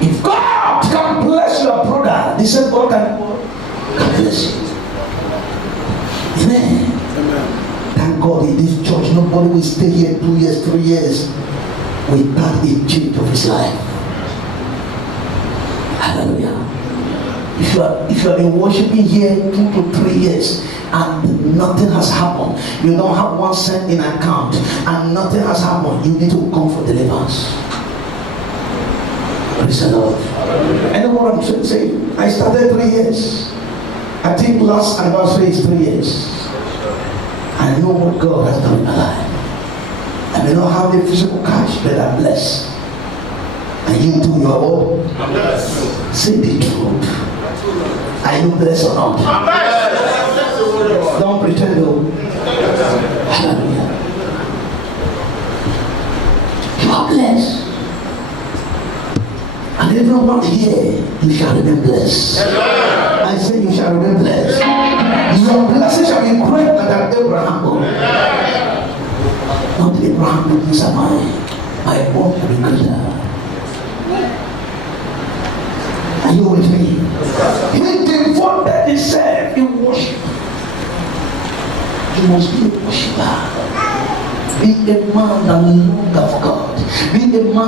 If God can bless your brother, the same God can bless you. Amen. Amen. Thank God in this church, nobody will stay here 2 years, 3 years without a change of his life. Hallelujah. If you have been worshiping here 2 to 3 years and nothing has happened, you don't have 1 cent in account and nothing has happened, you need to come for deliverance. Praise the Lord. I know what I'm saying. I started 3 years. I think last anniversary is 3 years. I know what God has done in my life. I may not have the physical cash, but I'm blessed. And you do your own. Say the truth. Are you blessed or not? Don't pretend to. Hallelujah. You are blessed. And everyone here, you shall remain blessed. I say you shall remain blessed. Your blessing shall be greater than Abraham. Not Abraham, but this my own shall be greater. Are you with me?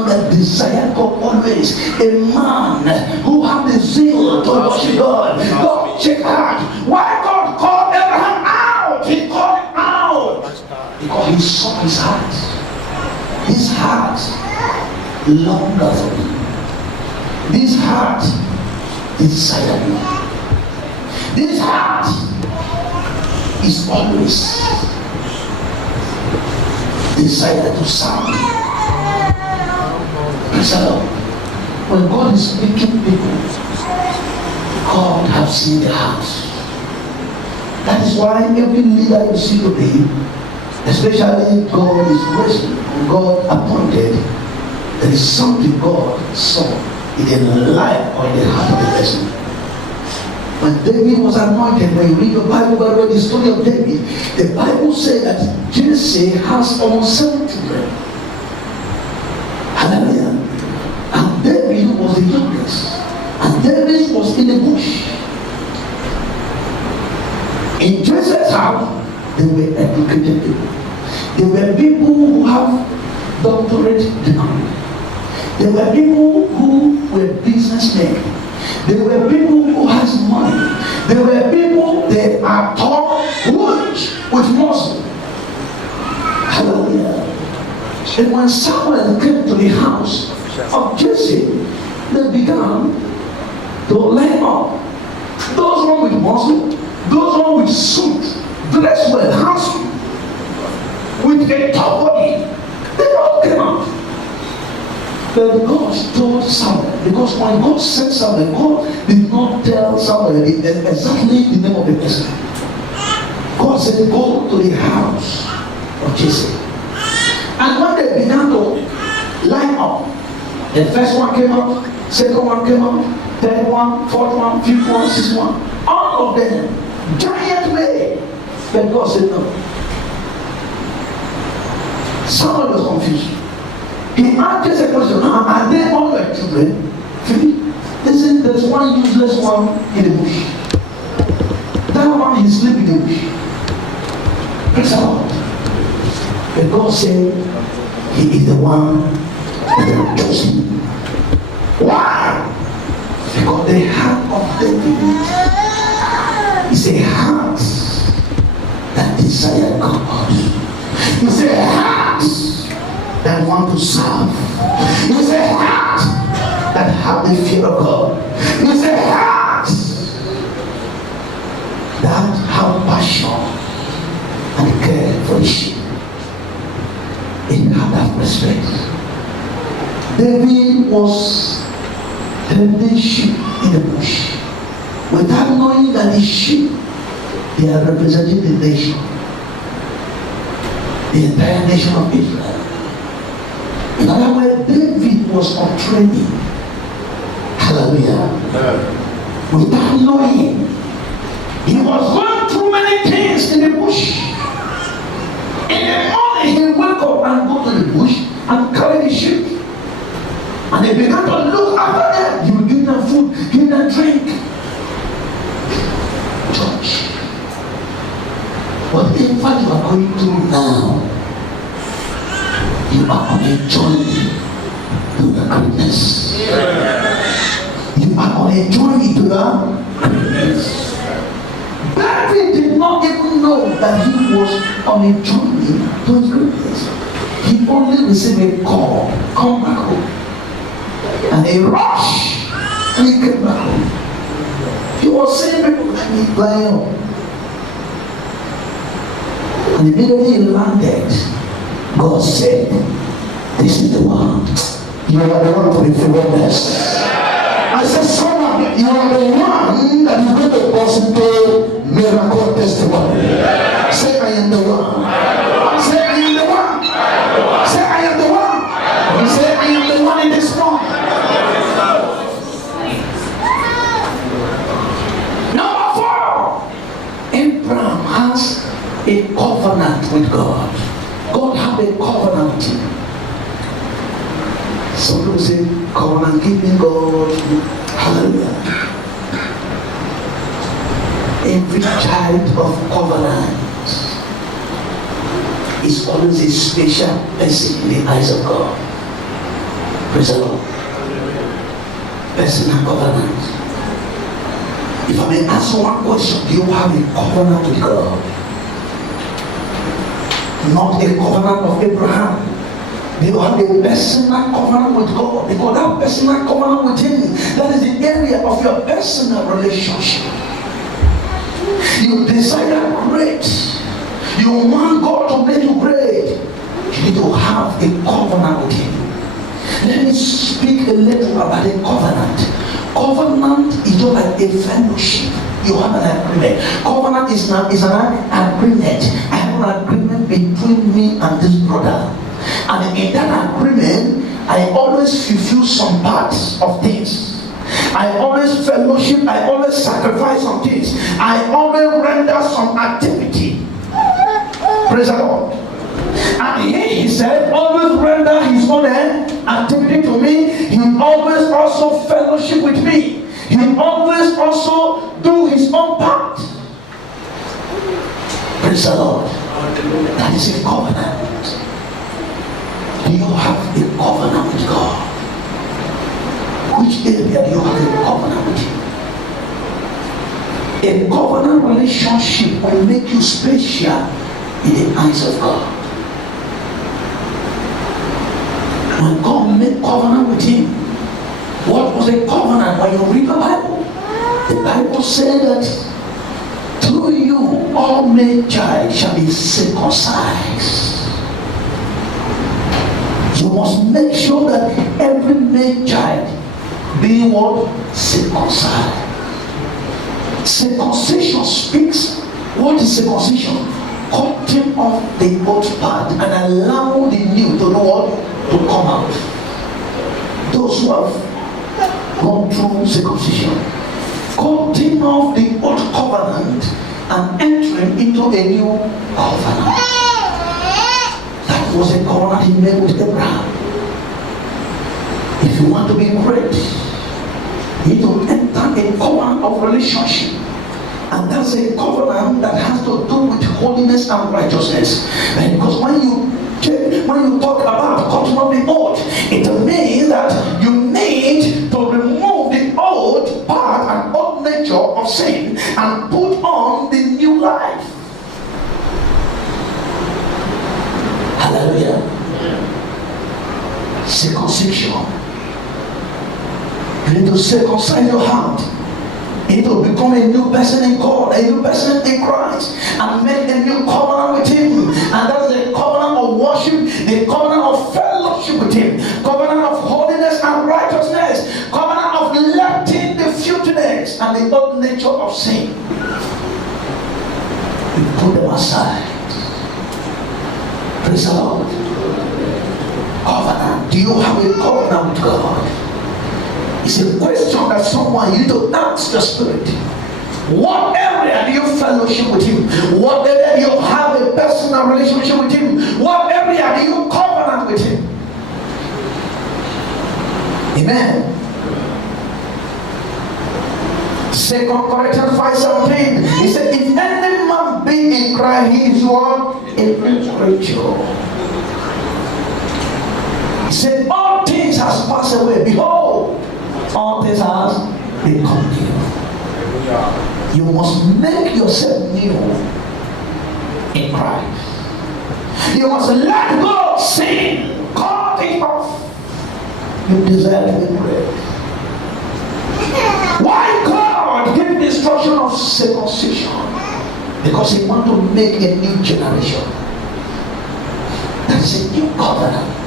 man that desired God always, a man who had the zeal to worship God. God, check out why God called Abraham out. He called him out because he saw his heart. His heart longed for me. This heart desired me. This heart is always desire to serve. Praise the Lord. When God is making people, God has seen their hearts. That is why every leader you see today, especially God is blessing, God appointed, there is something God saw in the life or in the heart of the person. When David was anointed, when you read the Bible, the story of David, the Bible says that Jesse has almost 7 children. Hallelujah. And David was the youngest. And David was in the bush. In Jesse's house, they were educated people. They were people who have doctorate degree. They were people who were businessmen. They were people who has money. They were people that are taught with muscle. Hallelujah. And when Samuel came to the house of Jesse, they began to line up. Those one with muscle, those one with suit, dressed well, handsome, with a top body, they all came out. But God told Samuel, because when God sent Samuel, God did not tell Samuel exactly the name of the person. God said, go to the house of Jesse. And when they began to line up, the first one came out, second one came out, third one, fourth one, fifth one, sixth one, all of them, giant men. But God said no. Samuel was confused. He asked us a question, are they all your children? Listen, there's one useless one in the bush. That one, he sleep in the bush. Praise the Lord. But God said, he is the one that they have chosen. Why? Because the heart of David is a heart that desires God. It's a heart that want to serve. It's a heart that have the fear of God. It's a heart that have passion and care for the sheep. It had that respect. David was tending sheep in the bush without knowing that the sheep, they are representing the nation, the entire nation of Israel. In other words, David was on training. Hallelujah. Without knowing, he was going through many things in the bush. In the morning, he wake up and go to the bush and carry the sheep. And they began to look after them. He will give them food, give them drink. Church, whatever you are going through now, you are on a journey to the greatness. You are on a journey to the greatness. David did not even know that he was on a journey to his greatness. He only received a call, come back home. And he rushed and he came back home. He was seeing people and he flying up. And immediately he landed. God said, this is the one. You are the one to be forgiveness. I said, son, you are the one that is going to possible miracle testimony. Say, I am the one. Say, I am the one. Say, I am the one. Say, I am the one in this room. Number 4, Abraham has a covenant with God. God had a covenant. Some people say, covenant keeping God. Hallelujah. Every child of covenant is always a special person in the eyes of God. Praise the Lord. Personal covenant. If I may ask you one question, do you have a covenant with God? Not a covenant of Abraham. Do you have a personal covenant with God? Because that personal covenant with Him, that is the area of your personal relationship. You desire great. You want God to make you great. You need to have a covenant with Him. Let me speak a little about a covenant. Covenant is just like a fellowship. You have an agreement. Covenant is an agreement. I have an agreement between me and this brother. And in that agreement, I always fulfill some parts of things. I always fellowship. I always sacrifice some things. I always render some activity. Praise the Lord. And he said, always render his own activity to me. He always also fellowship with me. He always also do his own part. Praise the Lord. That is a covenant. Do you have a covenant with God? Which area do you have a covenant with Him? A covenant relationship will make you special in the eyes of God. When God made covenant with him, what was a covenant? When you read the Bible said that through you all male child shall be circumcised. You must make sure that every male child be what? Circumcised. Circumcision speaks. What is circumcision? Cutting off the old part and allow the new to do what? To come out. Those who have gone through circumcision, cutting off the old covenant and entering into a new covenant. That was a covenant he made with Abraham. If you want to be great, you need to enter a covenant of relationship. And that's a covenant that has to do with holiness and righteousness. And because when you talk about cutting off the old, it means that you need to remove the old part and old nature of sin and put on the new life. Hallelujah. Circumcision. You need to circumcise your heart. You need to become a new person in God, a new person in Christ, and make a new covenant with Him. And that's the covenant of worship, the covenant of fellowship with Him, covenant of holiness and righteousness, covenant of letting the filthiness and the old nature of sin. You put them aside. Praise the Lord. Covenant. Do you have a covenant with God? It's a question that someone you need to ask the Spirit. What area do you fellowship with Him? What area do you have a personal relationship with Him? What area do you covenant with Him? Amen. 2 Corinthians 5:17. He said, if any man be in Christ, he is what? A new creature. He said, all things has passed away. Behold, all things has become new. You must make yourself new in Christ. You must let go of sin. Cut it off. You desire to be great. Why God gave the instruction of circumcision? Because He wants to make a new generation. That is a new covenant.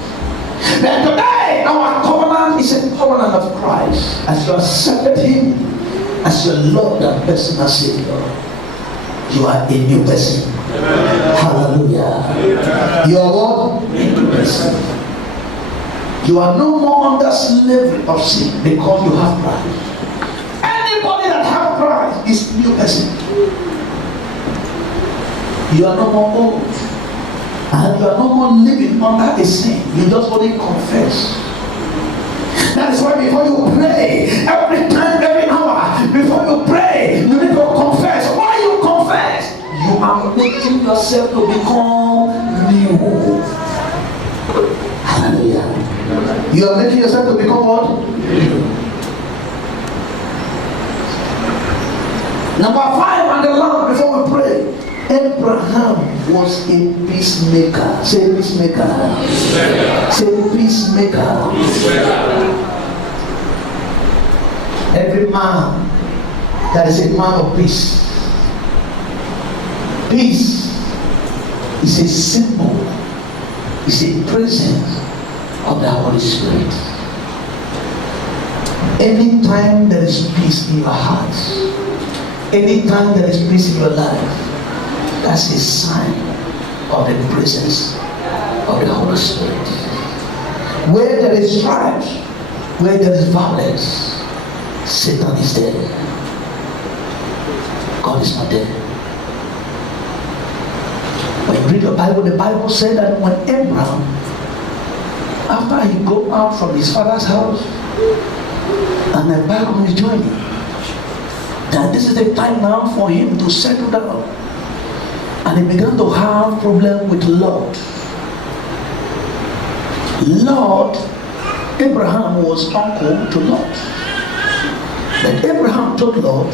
Then today, our covenant is a covenant of Christ. As you accepted Him as your Lord and personal Savior, you are a new person. Amen. Hallelujah. Amen. You are what? A new person. You are no more under slavery of sin because you have Christ. Anybody that has Christ is a new person. You are no more old. And you are no more living under a sin. You just only confess. That is why before you pray, every time, every hour, before you pray, you need to confess. Why you confess? You are making yourself to become new. Hallelujah. You are making yourself to become what? Number 5, and the last before we pray. Abraham was a peacemaker. Say peacemaker. Say peacemaker. Every man that is a man of peace. Peace is a symbol, is a presence of the Holy Spirit. Anytime there is peace in your heart, anytime there is peace in your life, that's a sign of the presence of the Holy Spirit. Where there is strife, where there is violence, Satan is there. God is not there. When you read the Bible said that when Abraham, after he go out from his father's house and embark on his journey, that this is the time now for him to settle down. And he began to have problem with Lot. Lot, Abraham was uncle to Lot. But Abraham told Lot,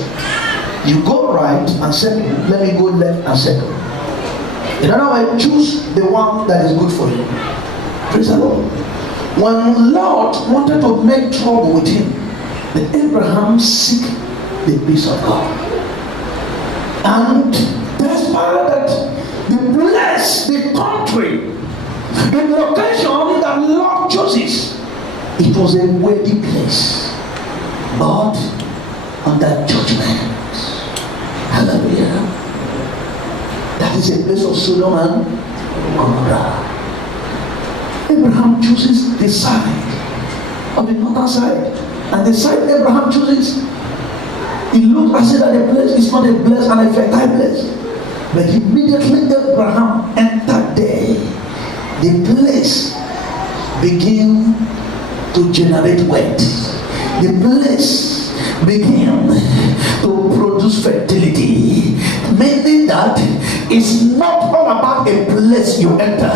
you go right and settle, let me go left and settle. In other words, choose the one that is good for you. Praise the Lord. When Lot wanted to make trouble with him, then Abraham seek the peace of God. And despite that, the place, the country, the location that Lot chooses, it was a wealthy place, but under judgment. Hallelujah. That is a place of Sodom and Gomorrah. Abraham chooses the side of the northern side, and the side Abraham chooses, it looks as if that the place is not a blessed and a fertile place. But immediately Abraham entered there, the place began to generate wealth. The place began to produce fertility, meaning that it's not all about a place you enter,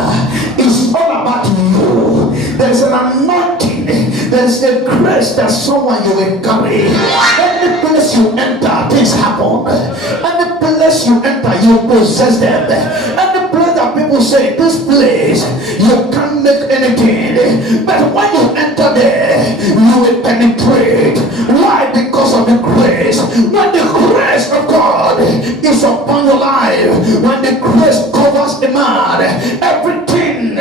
it's all about you. There's an anointing, there's a grace that someone you will carry. Any place you enter, things happen. Any place you enter, you possess them. Any place that people say, this place, you can't make anything. But when you enter there, you will penetrate. Why? Because of the grace. When the grace of God is upon your life, when the grace covers the man, everything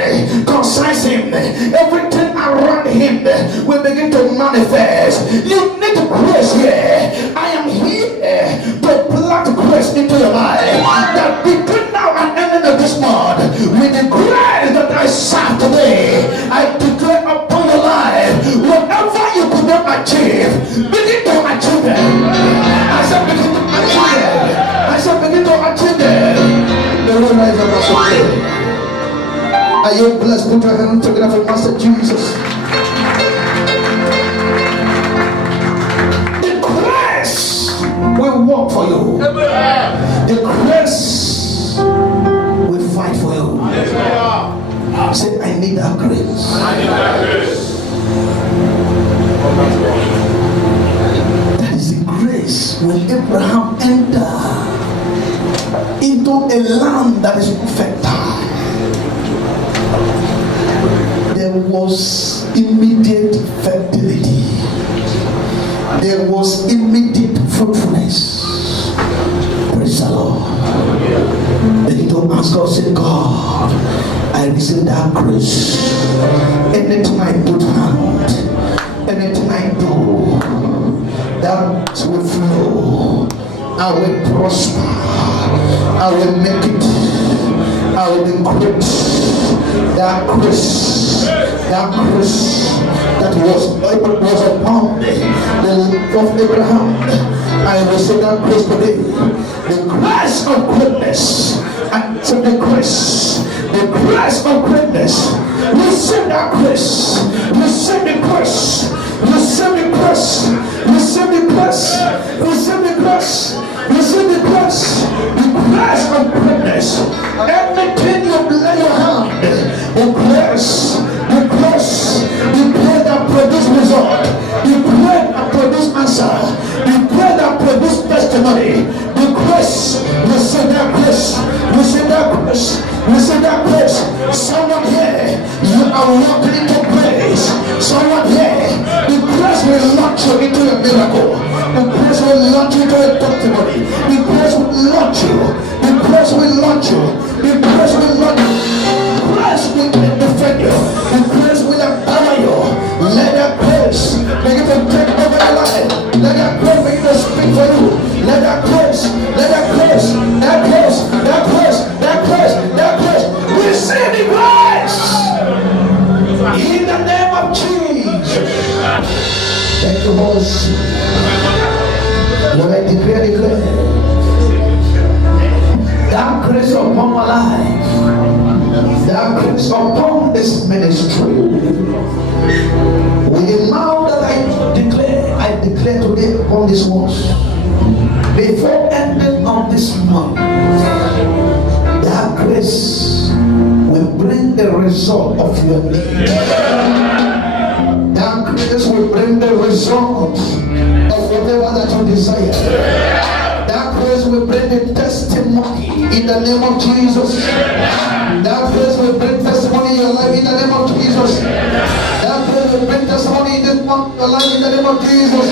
concerns him, everything around him will begin to manifest. You need grace here. I am here to plant grace into your life. That between now and ending of this month, with the grace that I serve today, I declare upon your life, whatever you could not achieve, begin to achieve it. I said begin to achieve it. I said begin to achieve it. The Lord is about to. Are you blessed? Put your hand together for Master Jesus. The grace will work for you. The grace will fight for you. Say, I need that grace. I need that grace. That is the grace when Abraham entered into a land that is fertile. There was immediate fertility. There was immediate fruitfulness. Praise the Lord. Then he told ask God, say, God, I receive that grace. Anything I put hand, anything I do, that will flow. I will prosper. I will make it. I will be great. That grace that was upon the life of Abraham, I will say that grace today. The grace of greatness. I say the grace of greatness. Receive that grace. Receive the grace. Receive the grace. Receive the grace. Receive the grace. Receive the grace. The grace of greatness. Everything you lay your hand, the grace, the grace, the grace are walking into grace. Someone here, the grace will launch you into a miracle. The grace will launch you into a testimony. The grace will launch you. The grace will launch you. The grace will launch you. Grace will defend you. The grace will empower you. Let that grace begin to take over your life. Let that grace begin to speak for you. Let that grace, let that grace, that grace, that grace, that grace, that grace. Receive the grace. In the name of Jesus. Thank you, Holy Spirit. Lord, I declare that grace upon my life, that grace upon this ministry. With the mouth that I declare today upon this words. Before ending of this month, that grace will bring the result of your need. That grace will bring the result of whatever that you desire. That grace will bring the testimony in the name of Jesus. That grace will bring testimony in your life in the name of Jesus. That grace will bring testimony in this month of your life in the name of Jesus.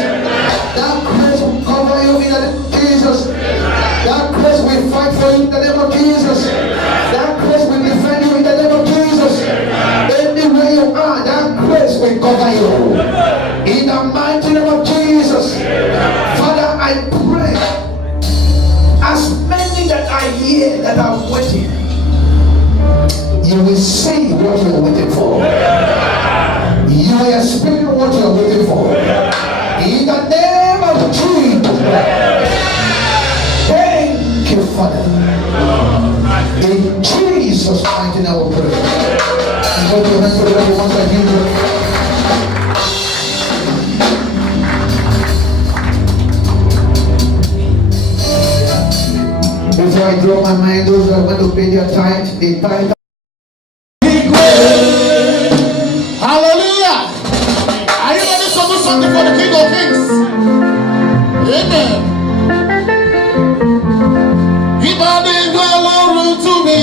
That grace will cover you in the name of Jesus. That grace will fight for you in the name of Jesus. That grace will defend you in the name of Jesus. Anywhere you are, that grace will cover you. In the mighty name of Jesus. Father, I pray, as many that are here that are waiting, you will see what you are waiting for. You will experience what you are waiting for. In the name of Jesus. Thank you, Father. In Jesus' mighty name we pray. And go to your hands together once again. Before I draw my mind, those that want to pay their tithe, they tithe. Hallelujah! Are you ready to do something for the King of Kings? Amen. Give all the glory to me.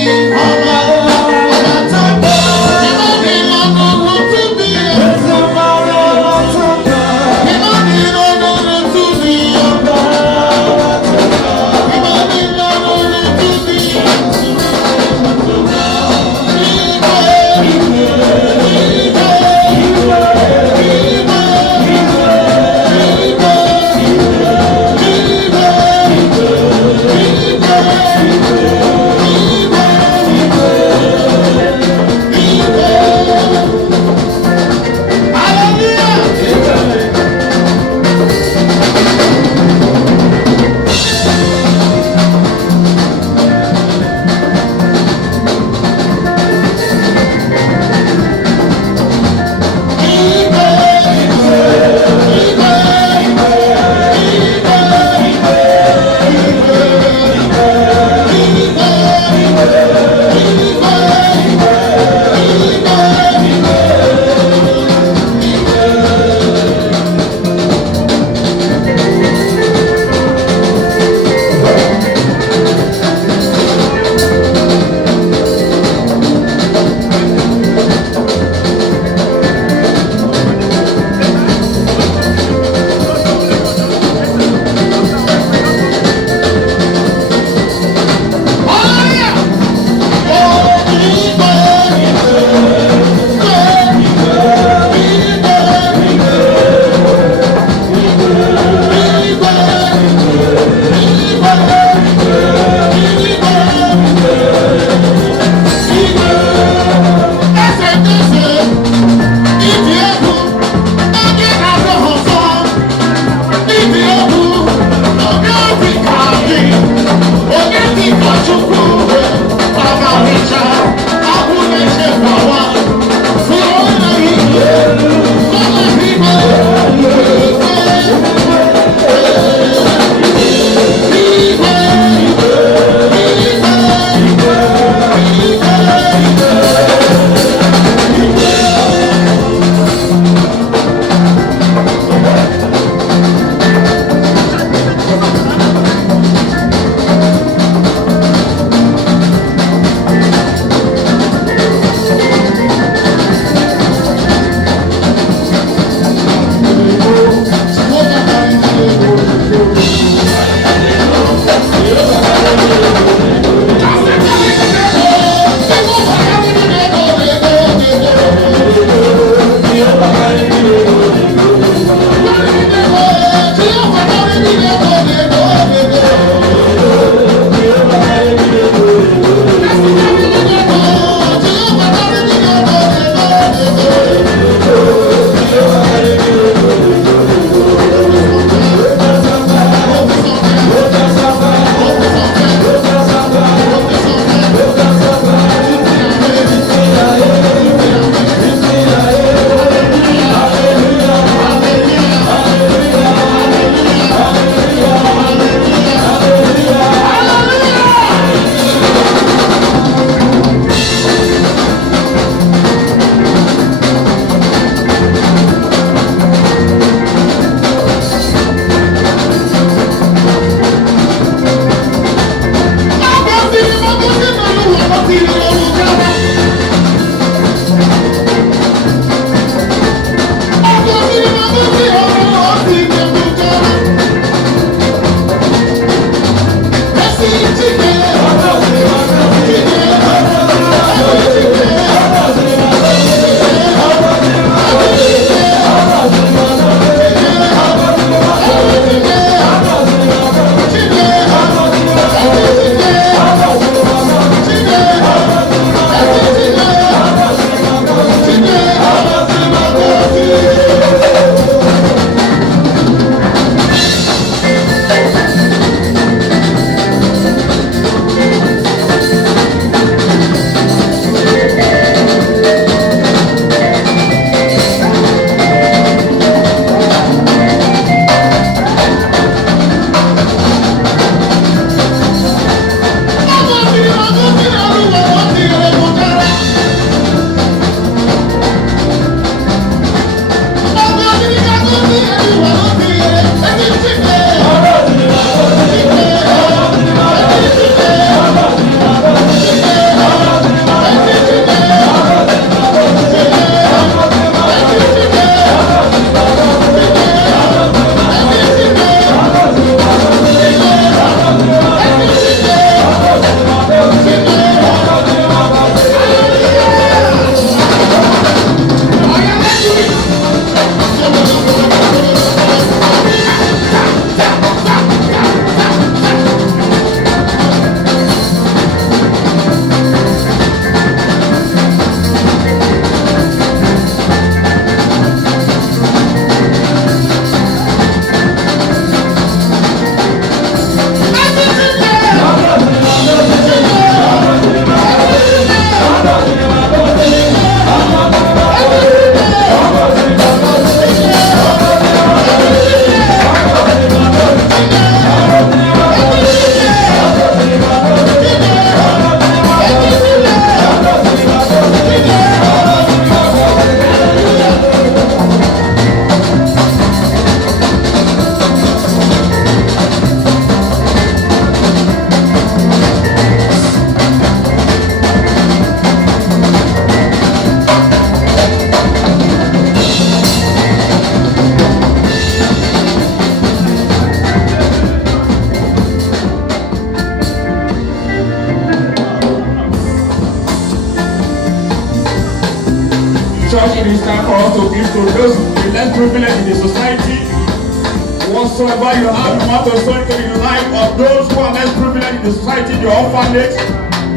whatsoever you have, you want to sow into the life of those who are less privileged in the society, the orphanage,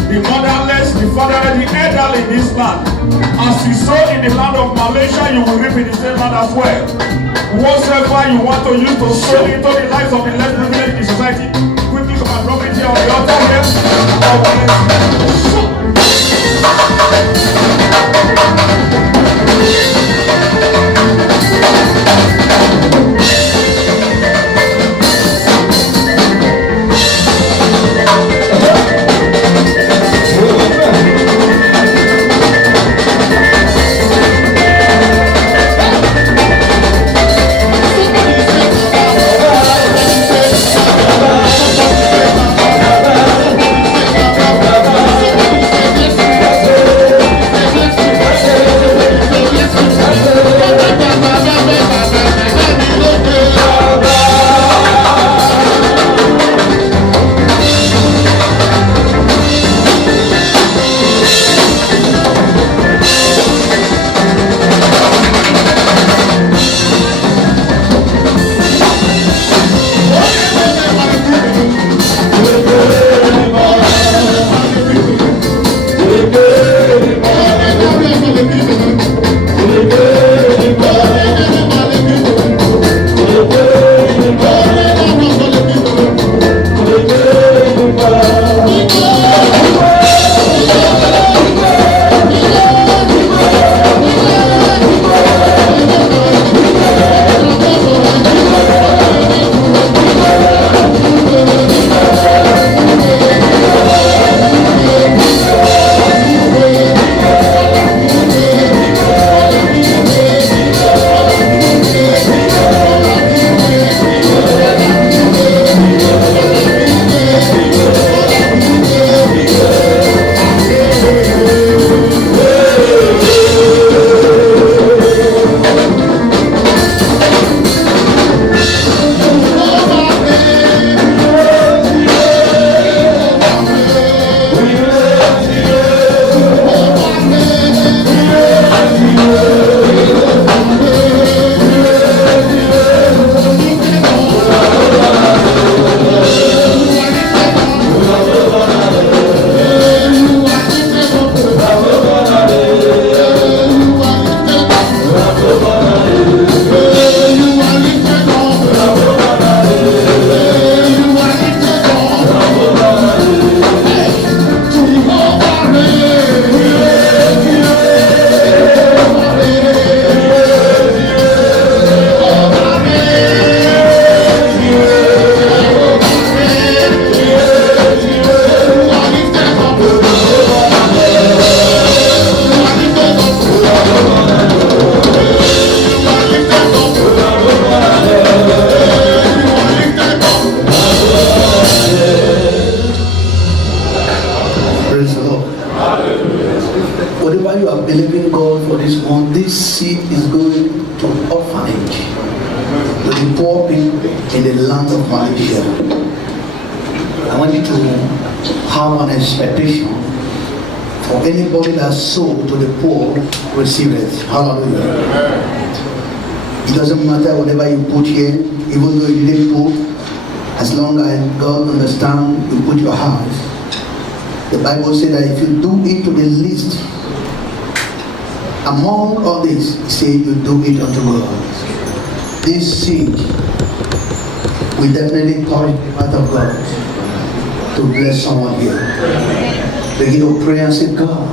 the motherless, the fatherless, the elderly in this land. As you sow in the land of Malaysia, you will reap in the same land as well. Whatsoever you want to use to sow into the lives of the less privileged in the society, quickly come and drop it here on the altar here. God bless you. Sow to the poor, receive it. Hallelujah. It doesn't matter whatever you put here, even though you didn't put, as long as God understands, you put your heart. The Bible says that if you do it to the least, among all this, say you do it unto God. This seed will definitely touch the heart of God to bless someone here. Begin to pray and say, God,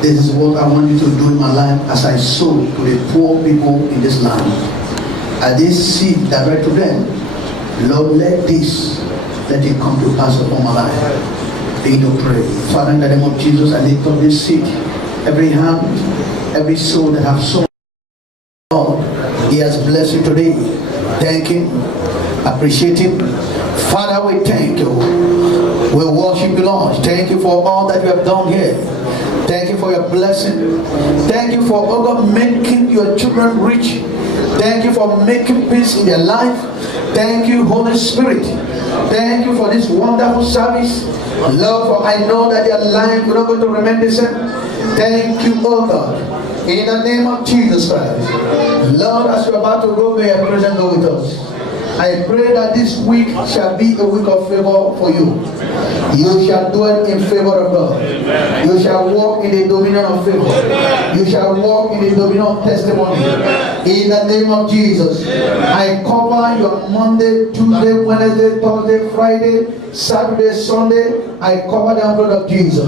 this is what I want you to do in my life as I sow to the poor people in this land. As this seed direct to them, Lord, let it come to pass upon my life. Begin to pray. Father, in the name of Jesus, I lift up this seed. Every hand, every soul that have sown, Lord, He has blessed you today. Thank Him. Appreciate Him. Father, we thank you. We worship you, Lord. Thank you for all that you have done here. Thank you for your blessing. Thank you for, oh God, making your children rich. Thank you for making peace in their life. Thank you, Holy Spirit. Thank you for this wonderful service. Lord, for I know that their life will not going to remain the same. Thank you, oh God. In the name of Jesus Christ. Lord, as you're about to go, may your presence go with us. I pray that this week shall be a week of favor for you. You shall dwell in favor of God. You shall walk in the dominion of favor. You shall walk in the dominion of testimony. In the name of Jesus, I cover your Monday, Tuesday, Wednesday, Thursday, Friday, Saturday, Sunday. I cover the blood of Jesus.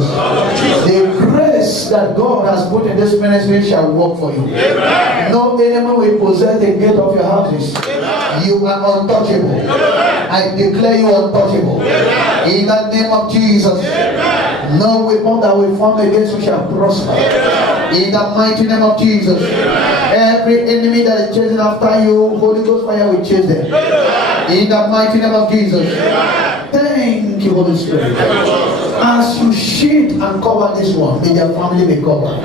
The grace that God has put in this ministry shall work for you. No enemy will possess the gate of your houses. You are untouchable. I declare you untouchable. In the name of Jesus. No weapon that will form against you shall prosper. In the mighty name of Jesus. Every enemy that is chasing after you, Holy Ghost fire will chase them. In the mighty name of Jesus. Thank you, Holy Spirit. As you shield and cover this one, may their family be covered.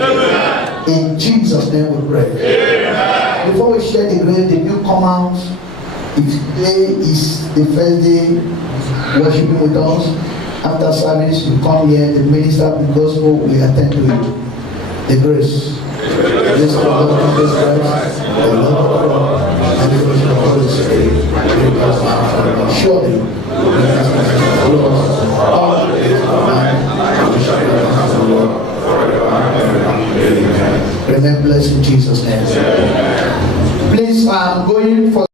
In Jesus' name we pray. Before we share the grace, the newcomers, if today is the first day worshiping with us, after service, you come here, the minister of the gospel will attend to you. The grace. This of God, Jesus Christ, the love of God, and the fellowship of the Holy Spirit, surely, all the days of our life, and we shall be in the house of the Lord forever and ever. Remain blessed in Jesus' name. Please, I'm going for